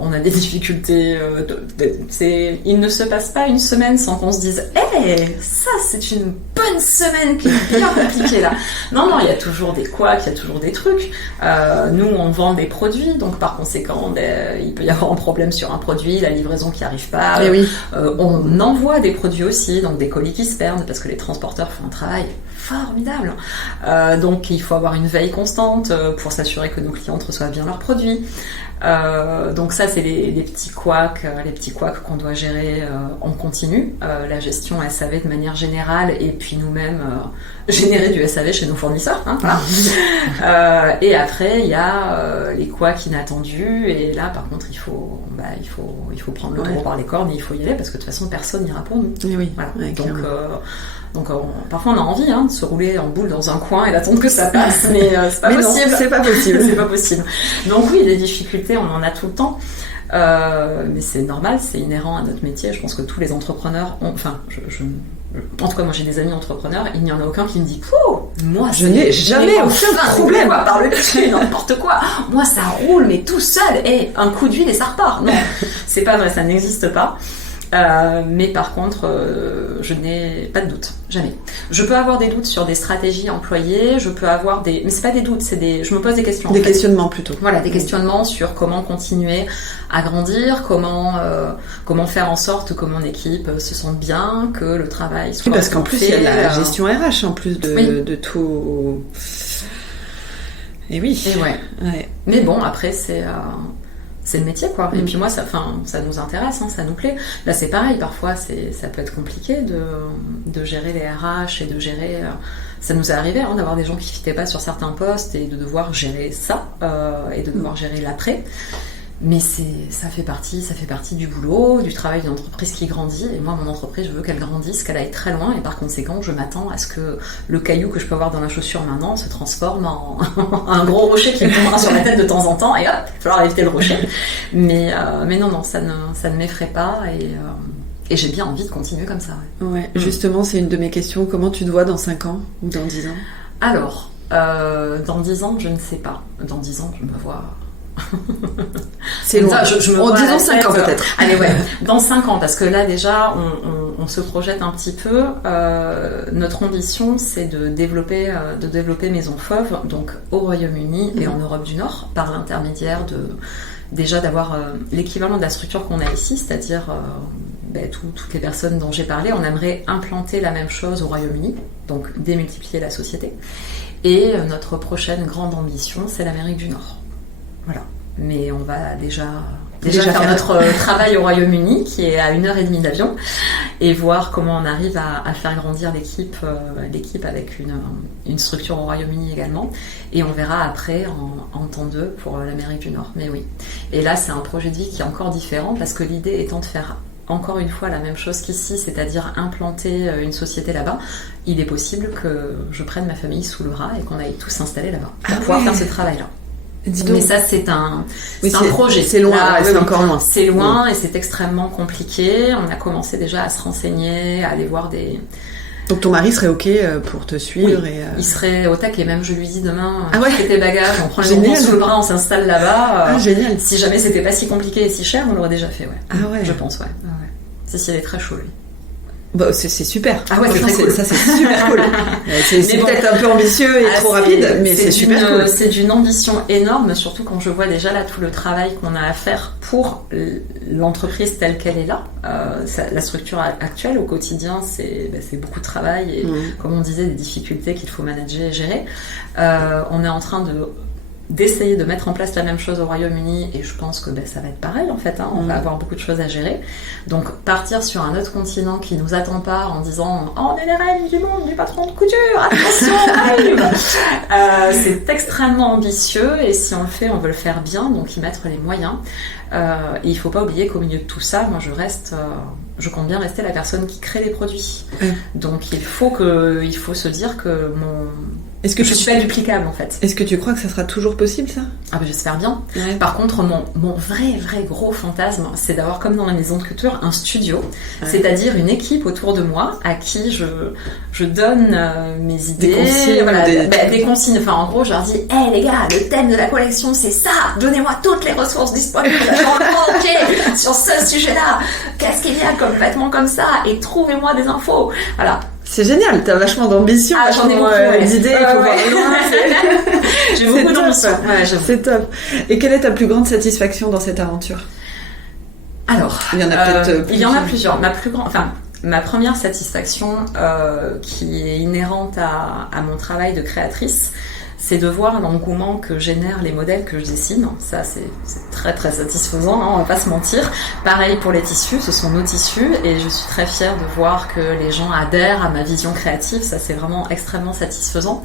On a des difficultés. Il ne se passe pas une semaine sans qu'on se dise ça, c'est une bonne semaine qui est bien compliquée là. Non, il y a toujours des couacs, il y a toujours des trucs. Nous, on vend des produits, donc par conséquent, il peut y avoir un problème sur un produit, la livraison qui n'arrive pas. On envoie des produits aussi, donc des colis qui se perdent parce que les transporteurs font un travail formidable. Donc, il faut avoir une veille constante pour s'assurer que nos clients reçoivent bien leurs produits. Donc ça, c'est les petits couacs qu'on doit gérer en continu. La gestion SAV de manière générale et puis nous-mêmes générer du SAV chez nos fournisseurs. Voilà. Et après, il y a les couacs inattendus et là, par contre, il faut prendre le taureau par les cornes et il faut y aller parce que de toute façon, personne n'ira pour nous. Et oui. Voilà. Donc parfois on a envie de se rouler en boule dans un coin et d'attendre que ça passe, mais c'est pas possible. Non, c'est pas possible. C'est pas possible. Donc oui, des difficultés, on en a tout le temps. Mais c'est normal, c'est inhérent à notre métier. Je pense que tous les entrepreneurs ont... en tout cas, moi j'ai des amis entrepreneurs, il n'y en a aucun qui me dit moi je n'ai jamais aucun problème par le pied, n'importe quoi. Moi ça roule, mais tout seul, et un coup d'huile et ça repart. Non, c'est pas vrai, ça n'existe pas. Mais par contre, je n'ai pas de doute, jamais. Je peux avoir des doutes sur des stratégies employées, mais c'est pas des doutes, je me pose des questions. Des questionnements plutôt. Voilà, des questionnements sur comment continuer à grandir, comment faire en sorte que mon équipe se sente bien, que le travail soit parce qu'en plus, il y a la gestion RH en plus de tout. Et oui. Et ouais. Mais bon, après, c'est le métier, quoi. Et puis moi, ça nous intéresse, ça nous plaît. Là, c'est pareil, parfois, ça peut être compliqué de gérer les RH et de gérer... Ça nous est arrivé d'avoir des gens qui ne fitaient pas sur certains postes et de devoir gérer ça et de devoir gérer l'après. Mais ça fait partie du boulot, du travail d'une entreprise qui grandit. Et moi, mon entreprise, je veux qu'elle grandisse, qu'elle aille très loin. Et par conséquent, je m'attends à ce que le caillou que je peux avoir dans la chaussure maintenant se transforme en un gros rocher qui me tombera sur la tête de temps en temps. Et hop, il va falloir éviter le rocher. Mais non, ça ne m'effraie pas. Et j'ai bien envie de continuer comme ça. Ouais, justement, c'est une de mes questions. Comment tu te vois dans 5 ans ou dans 10 ans ? Alors, dans 10 ans, je ne sais pas. Dans 10 ans, je me vois... C'est loin. En disant 5 ans peut-être. Allez, ouais, dans 5 ans, parce que là déjà on se projette un petit peu. Notre ambition, c'est de développer Maison Fauve, donc au Royaume-Uni et en Europe du Nord, par l'intermédiaire déjà d'avoir l'équivalent de la structure qu'on a ici, c'est-à-dire toutes les personnes dont j'ai parlé. On aimerait implanter la même chose au Royaume-Uni, donc démultiplier la société. Et notre prochaine grande ambition, c'est l'Amérique du Nord. Voilà. Mais on va déjà faire notre travail au Royaume-Uni, qui est à 1h30 d'avion, et voir comment on arrive à faire grandir l'équipe avec une structure au Royaume-Uni également. Et on verra après en temps 2 pour l'Amérique du Nord. Mais oui. Et là, c'est un projet de vie qui est encore différent, parce que l'idée étant de faire encore une fois la même chose qu'ici, c'est-à-dire implanter une société là-bas. Il est possible que je prenne ma famille sous le bras et qu'on aille tous s'installer là-bas pour pouvoir faire ce travail-là. Mais ça, c'est un projet. C'est loin, c'est encore loin. C'est loin et c'est extrêmement compliqué. On a commencé déjà à se renseigner, à aller voir des... Donc ton mari serait OK pour te suivre oui, et il serait au taquet. Même je lui dis demain, fais tes bagages, on prend les enfants sous le bras, on s'installe là-bas. Génial. Si jamais c'était pas si compliqué et si cher, on l'aurait déjà fait, ouais. Ah ouais. Je pense, ouais. Si, il est très chaud, lui. Bah, c'est super. Ah ouais, c'est cool. Ça, c'est super cool. C'est peut-être un peu ambitieux et trop rapide, mais c'est super cool. C'est d'une ambition énorme, surtout quand je vois déjà là tout le travail qu'on a à faire pour l'entreprise telle qu'elle est là. La structure actuelle au quotidien, c'est beaucoup de travail et, comme on disait, des difficultés qu'il faut manager et gérer. On est en train d'essayer de mettre en place la même chose au Royaume-Uni et je pense que ça va être pareil en fait, on va avoir beaucoup de choses à gérer, donc partir sur un autre continent qui nous attend pas en disant on est les reines du monde du patron de couture, attention on arrive. C'est extrêmement ambitieux et si on le fait, on veut le faire bien, donc y mettre les moyens. Et il faut pas oublier qu'au milieu de tout ça, moi je compte bien rester la personne qui crée les produits. Donc il faut se dire que je suis pas duplicable en fait. Est-ce que tu crois que ça sera toujours possible ça ? Ah ben j'espère bien. Ouais. Par contre, mon vrai gros fantasme, c'est d'avoir comme dans la maison de culture un studio, c'est-à-dire une équipe autour de moi à qui je donne mes idées, des consignes. Enfin en gros, je leur dis, hey les gars, le thème de la collection c'est ça. Donnez-moi toutes les ressources disponibles sur ce sujet-là. Qu'est-ce qu'il y a comme vêtements comme ça et trouvez-moi des infos. Voilà. C'est génial, t'as vachement d'ambition, j'en ai beaucoup d'idées, il faut voir loin. J'ai beaucoup d'ambition. C'est top. Et quelle est ta plus grande satisfaction dans cette aventure ? Alors, il y en a peut-être il y en a plusieurs. Ma première satisfaction qui est inhérente à mon travail de créatrice, c'est de voir l'engouement que génèrent les modèles que je dessine. Ça, c'est très très satisfaisant, on va pas se mentir. Pareil pour les tissus, ce sont nos tissus et je suis très fière de voir que les gens adhèrent à ma vision créative. Ça, c'est vraiment extrêmement satisfaisant.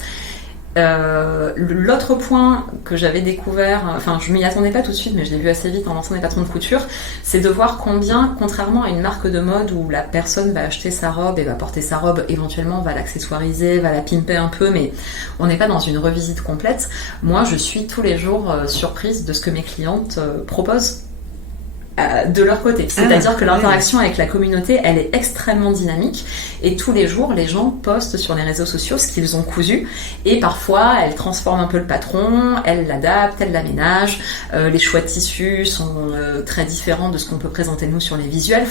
L'autre point que j'avais découvert, je m'y attendais pas tout de suite, mais je l'ai vu assez vite en lançant des patrons de couture, c'est de voir combien, contrairement à une marque de mode où la personne va acheter sa robe et va porter sa robe, éventuellement va l'accessoiriser, va la pimper un peu, mais on n'est pas dans une revisite complète. Moi, je suis tous les jours surprise de ce que mes clientes proposent de leur côté. C'est-à-dire que l'interaction avec la communauté, elle est extrêmement dynamique et tous les jours, les gens postent sur les réseaux sociaux ce qu'ils ont cousu et parfois, elles transforment un peu le patron, elles l'adaptent, elles l'aménagent. Les choix de tissus sont très différents de ce qu'on peut présenter nous sur les visuels.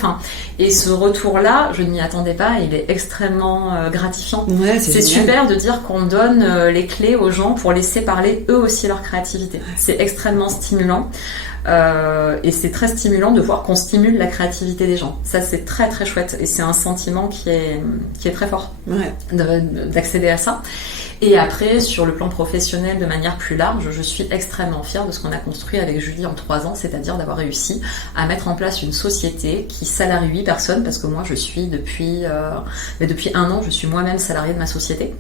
Et ce retour-là, je ne m'y attendais pas, il est extrêmement gratifiant. Ouais, c'est super de dire qu'on donne les clés aux gens pour laisser parler eux aussi leur créativité. C'est extrêmement stimulant. Et c'est très stimulant de voir qu'on stimule la créativité des gens. Ça, c'est très très chouette et c'est un sentiment qui est très fort d'accéder à ça. Et après, sur le plan professionnel de manière plus large, je suis extrêmement fière de ce qu'on a construit avec Julie en 3 ans, c'est-à-dire d'avoir réussi à mettre en place une société qui salarie 8 personnes, parce que moi je suis depuis 1 an, je suis moi-même salariée de ma société.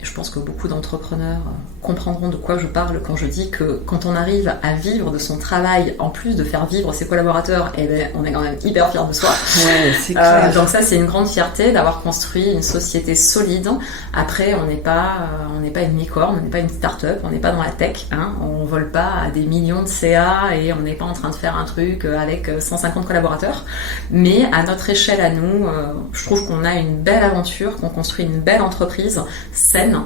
je pense que beaucoup d'entrepreneurs comprendront de quoi je parle quand je dis que quand on arrive à vivre de son travail, en plus de faire vivre ses collaborateurs, on est quand même hyper fiers de soi. Ouais, c'est clair. Donc ça, c'est une grande fierté d'avoir construit une société solide. Après, on n'est pas une licorne, on n'est pas une start-up, on n'est pas dans la tech, hein. On vole pas à des millions de CA et on n'est pas en train de faire un truc avec 150 collaborateurs. Mais à notre échelle, à nous, je trouve qu'on a une belle aventure, qu'on construit une belle entreprise saine,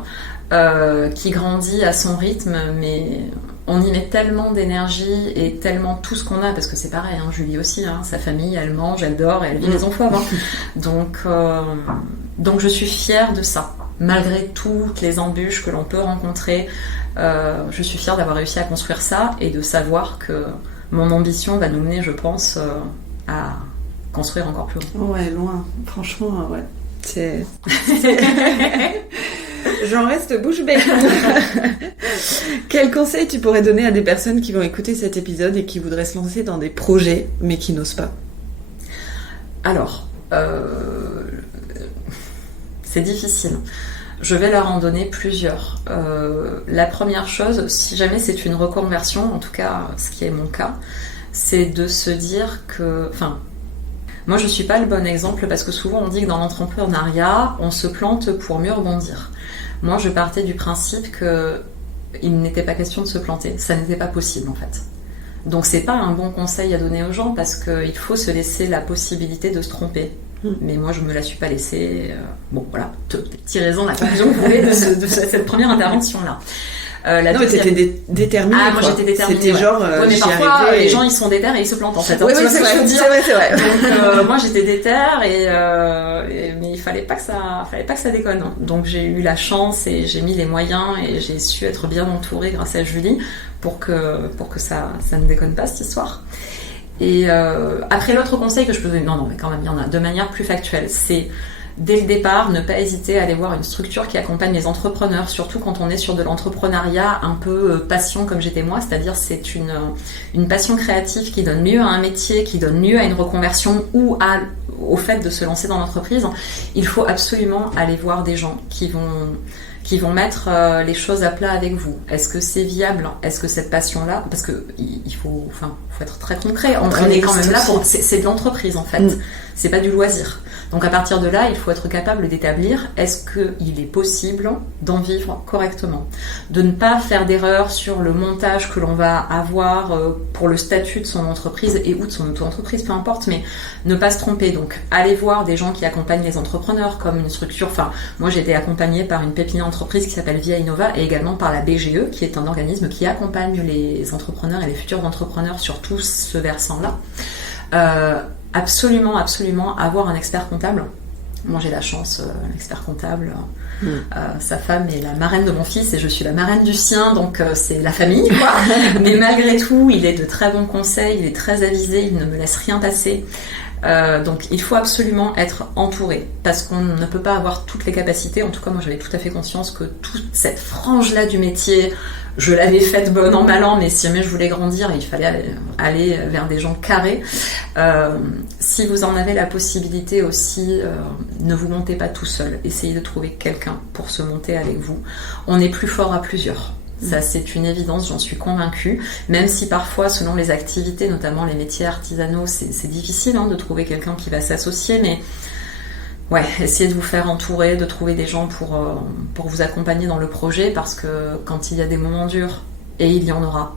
qui grandit à son rythme, mais on y met tellement d'énergie et tellement tout ce qu'on a, parce que c'est pareil, hein, Julie aussi, hein, sa famille, elle mange, elle dort et elle vit maison femme. Hein. Donc je suis fière de ça. Malgré toutes les embûches que l'on peut rencontrer, je suis fière d'avoir réussi à construire ça et de savoir que mon ambition va nous mener, je pense, à construire encore plus loin. Ouais, loin. Franchement, ouais. C'est... J'en reste bouche bée. Quel conseil tu pourrais donner à des personnes qui vont écouter cet épisode et qui voudraient se lancer dans des projets mais qui n'osent pas? Alors, c'est difficile. Je vais leur en donner plusieurs. La première chose, si jamais c'est une reconversion, en tout cas ce qui est mon cas, c'est de se dire que... Moi, je ne suis pas le bon exemple parce que souvent on dit que dans l'entrepreneuriat, on se plante pour mieux rebondir. Moi, je partais du principe qu'il n'était pas question de se planter. Ça n'était pas possible, en fait. Donc, c'est pas un bon conseil à donner aux gens parce qu'il faut se laisser la possibilité de se tromper. Mais moi, je me la suis pas laissée. Bon, voilà. Tirez-en la conclusion que vous voulez de cette première intervention-là. Non, mais t'étais déterminée. Ah, moi j'étais déterminée. C'était genre. Ouais, mais parfois, les gens ils sont déter et ils se plantent en fait. Oui, c'est vrai. Donc, moi j'étais déter mais il fallait pas que ça déconne. Donc j'ai eu la chance et j'ai mis les moyens et j'ai su être bien entourée grâce à Julie pour que ça ne déconne pas cette histoire. Et après, l'autre conseil que je peux donner, non, mais quand même, il y en a de manière plus factuelle, c'est dès le départ, ne pas hésiter à aller voir une structure qui accompagne les entrepreneurs, surtout quand on est sur de l'entrepreneuriat un peu passion comme j'étais moi, c'est-à-dire c'est une passion créative qui donne lieu à un métier, qui donne lieu à une reconversion ou au fait de se lancer dans l'entreprise. Il faut absolument aller voir des gens qui vont mettre les choses à plat avec vous. Est-ce que c'est viable? Est-ce que cette passion-là... Parce que il faut être très concret. On est quand même là pour... C'est de l'entreprise, en fait. C'est pas du loisir. Donc à partir de là, il faut être capable d'établir est-ce qu'il est possible d'en vivre correctement. De ne pas faire d'erreur sur le montage que l'on va avoir pour le statut de son entreprise et ou de son auto-entreprise, peu importe, mais ne pas se tromper. Donc aller voir des gens qui accompagnent les entrepreneurs comme une structure... moi j'ai été accompagnée par une pépinière entreprise qui s'appelle Via Innova et également par la BGE, qui est un organisme qui accompagne les entrepreneurs et les futurs entrepreneurs sur tout ce versant-là. Absolument avoir un expert comptable. Moi j'ai la chance, l'expert comptable, sa femme est la marraine de mon fils et je suis la marraine du sien, donc c'est la famille quoi. Mais malgré tout, il est de très bons conseils, il est très avisé, il ne me laisse rien passer. Donc il faut absolument être entouré parce qu'on ne peut pas avoir toutes les capacités. En tout cas moi j'avais tout à fait conscience que toute cette frange là du métier je l'avais faite bon an mal an, mais si jamais je voulais grandir il fallait aller vers des gens carrés. Si vous en avez la possibilité aussi, ne vous montez pas tout seul, essayez de trouver quelqu'un pour se monter avec vous. On est plus fort à plusieurs. Ça, c'est une évidence, j'en suis convaincue. Même si parfois, selon les activités, notamment les métiers artisanaux, c'est difficile de trouver quelqu'un qui va s'associer, mais ouais, essayez de vous faire entourer, de trouver des gens pour vous accompagner dans le projet, parce que quand il y a des moments durs, et il y en aura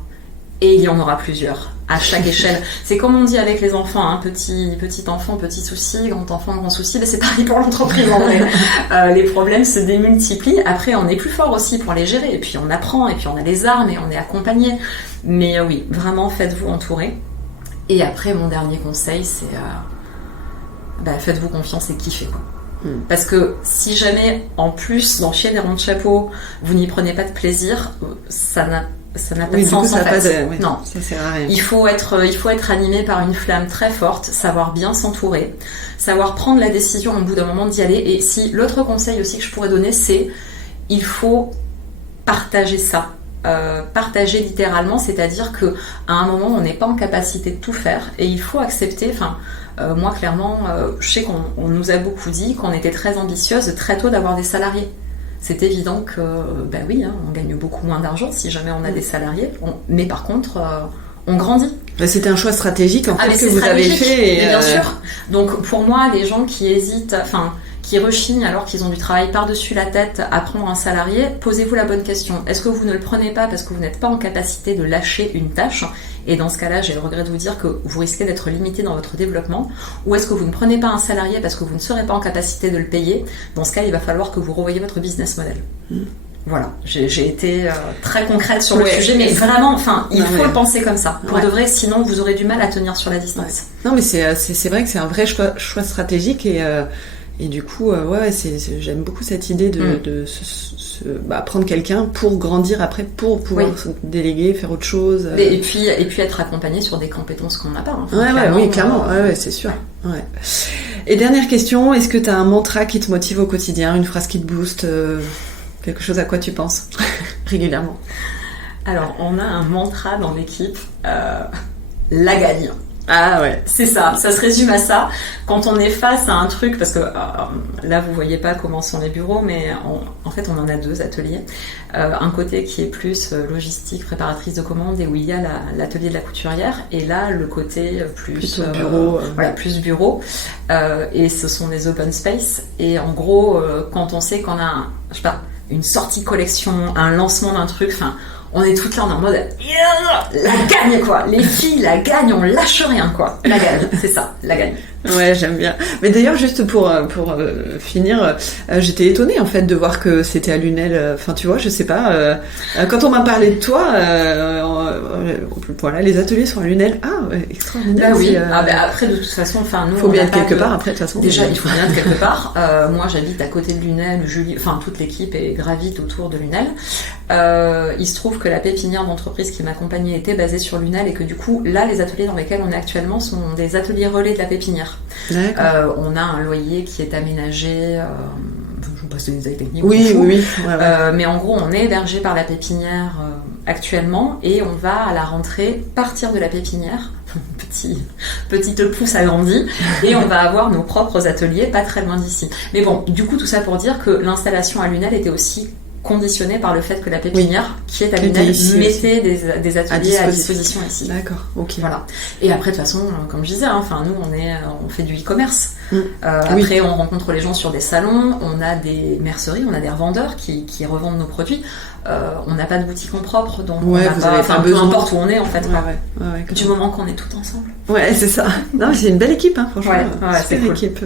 plusieurs, à chaque échelle. C'est comme on dit avec les enfants, petit enfant, petit souci, grand enfant, grand souci, mais c'est pareil pour l'entreprise en vrai. Les problèmes se démultiplient, après on est plus fort aussi pour les gérer, et puis on apprend, et puis on a les armes, et on est accompagné. Mais oui, vraiment faites-vous entourer. Et après, mon dernier conseil, c'est faites-vous confiance et kiffez quoi. Parce que si jamais, en plus, d'en chier des ronds de chapeau, vous n'y prenez pas de plaisir, ça n'a pas de sens en fait. Non, ça sert à rien. Il faut être animé par une flamme très forte, savoir bien s'entourer, savoir prendre la décision au bout d'un moment d'y aller. Et si l'autre conseil aussi que je pourrais donner, c'est il faut partager ça. Partager littéralement, c'est-à-dire que à un moment on n'est pas en capacité de tout faire et il faut accepter. Moi clairement, je sais qu'on nous a beaucoup dit qu'on était très ambitieuse très tôt d'avoir des salariés. c'est évident que, oui, on gagne beaucoup moins d'argent si jamais on a des salariés, mais par contre, on grandit. C'était un choix stratégique en fait que vous avez fait. Bien sûr. Donc pour moi, les gens qui hésitent, qui rechignent alors qu'ils ont du travail par-dessus la tête à prendre un salarié, posez-vous la bonne question. Est-ce que vous ne le prenez pas parce que vous n'êtes pas en capacité de lâcher une tâche ? Et dans ce cas-là, j'ai le regret de vous dire que vous risquez d'être limité dans votre développement. Ou est-ce que vous ne prenez pas un salarié parce que vous ne serez pas en capacité de le payer ? Dans ce cas, il va falloir que vous revoyiez votre business model. Voilà, j'ai été très concrète sur le sujet, mais vraiment, il faut le penser comme ça. Pour de vrai, sinon vous aurez du mal à tenir sur la distance. Non, mais c'est vrai que c'est un vrai choix stratégique et du coup, j'aime beaucoup cette idée de prendre quelqu'un pour grandir après, pour pouvoir se déléguer, faire autre chose. Et puis être accompagné sur des compétences qu'on n'a pas. Oui, clairement, c'est sûr. Ouais. Et dernière question, est-ce que tu as un mantra qui te motive au quotidien, une phrase qui te booste, quelque chose à quoi tu penses régulièrement? Alors, on a un mantra dans l'équipe, la gagne. Ah ouais. C'est ça se résume à ça. Quand on est face à un truc, parce que là vous voyez pas comment sont les bureaux, mais en fait on en a 2 ateliers. Un côté qui est plus logistique, préparatrice de commandes, et où il y a l'atelier de la couturière, et là le côté plus bureau. Plus bureau. Et ce sont des open space. Et en gros, quand on sait qu'on a une sortie collection, un lancement d'un truc, on est toutes là, on est en mode la gagne quoi, les filles, la gagne, on lâche rien quoi, la gagne, c'est ça, la gagne. Ouais, j'aime bien. Mais d'ailleurs, juste pour finir, j'étais étonnée en fait de voir que c'était à Lunel. Tu vois, je sais pas. Quand on m'a parlé de toi, voilà, les ateliers sont à Lunel. Extraordinaire. Bah oui. Après, de toute façon, nous. Faut bien être quelque part après, de toute façon. Déjà, il faut bien être quelque part. Moi, j'habite à côté de Lunel. Toute l'équipe est gravite autour de Lunel. Il se trouve que la pépinière d'entreprise qui m'accompagnait était basée sur Lunel et que du coup, là, les ateliers dans lesquels on est actuellement sont des ateliers relais de la pépinière. On a un loyer qui est aménagé. Je vous passe des détails techniques. Oui. Ouais. Mais en gros, on est hébergé par la pépinière actuellement et on va à la rentrée partir de la pépinière. Petite pousse agrandie, et on va avoir nos propres ateliers pas très loin d'ici. Mais bon, du coup, tout ça pour dire que l'installation à Lunel était aussi conditionnée par le fait que la pépinière qui est à Lunel mettait des ateliers à disposition ici. D'accord, ok. Voilà. Et après, de toute façon, comme je disais, nous on fait du e-commerce. Après, on rencontre les gens sur des salons, on a des merceries, on a des revendeurs qui revendent nos produits. On n'a pas de boutique en propre, donc on n'a pas, peu importe où on est en fait. Du moment qu'on est tout ensemble. Ouais, c'est ça. Non, c'est une belle équipe, franchement. C'est cool. Équipe,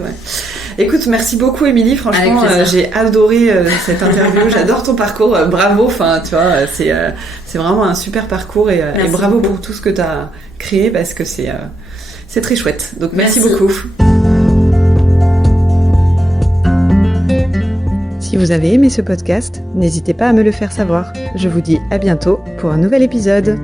Écoute, merci beaucoup, Émilie. Franchement, j'ai adoré cette interview. J'adore ton parcours. Bravo. Tu vois, c'est vraiment un super parcours et bravo beaucoup pour tout ce que tu as créé parce que c'est très chouette. Donc, merci beaucoup. Si vous avez aimé ce podcast, n'hésitez pas à me le faire savoir. Je vous dis à bientôt pour un nouvel épisode.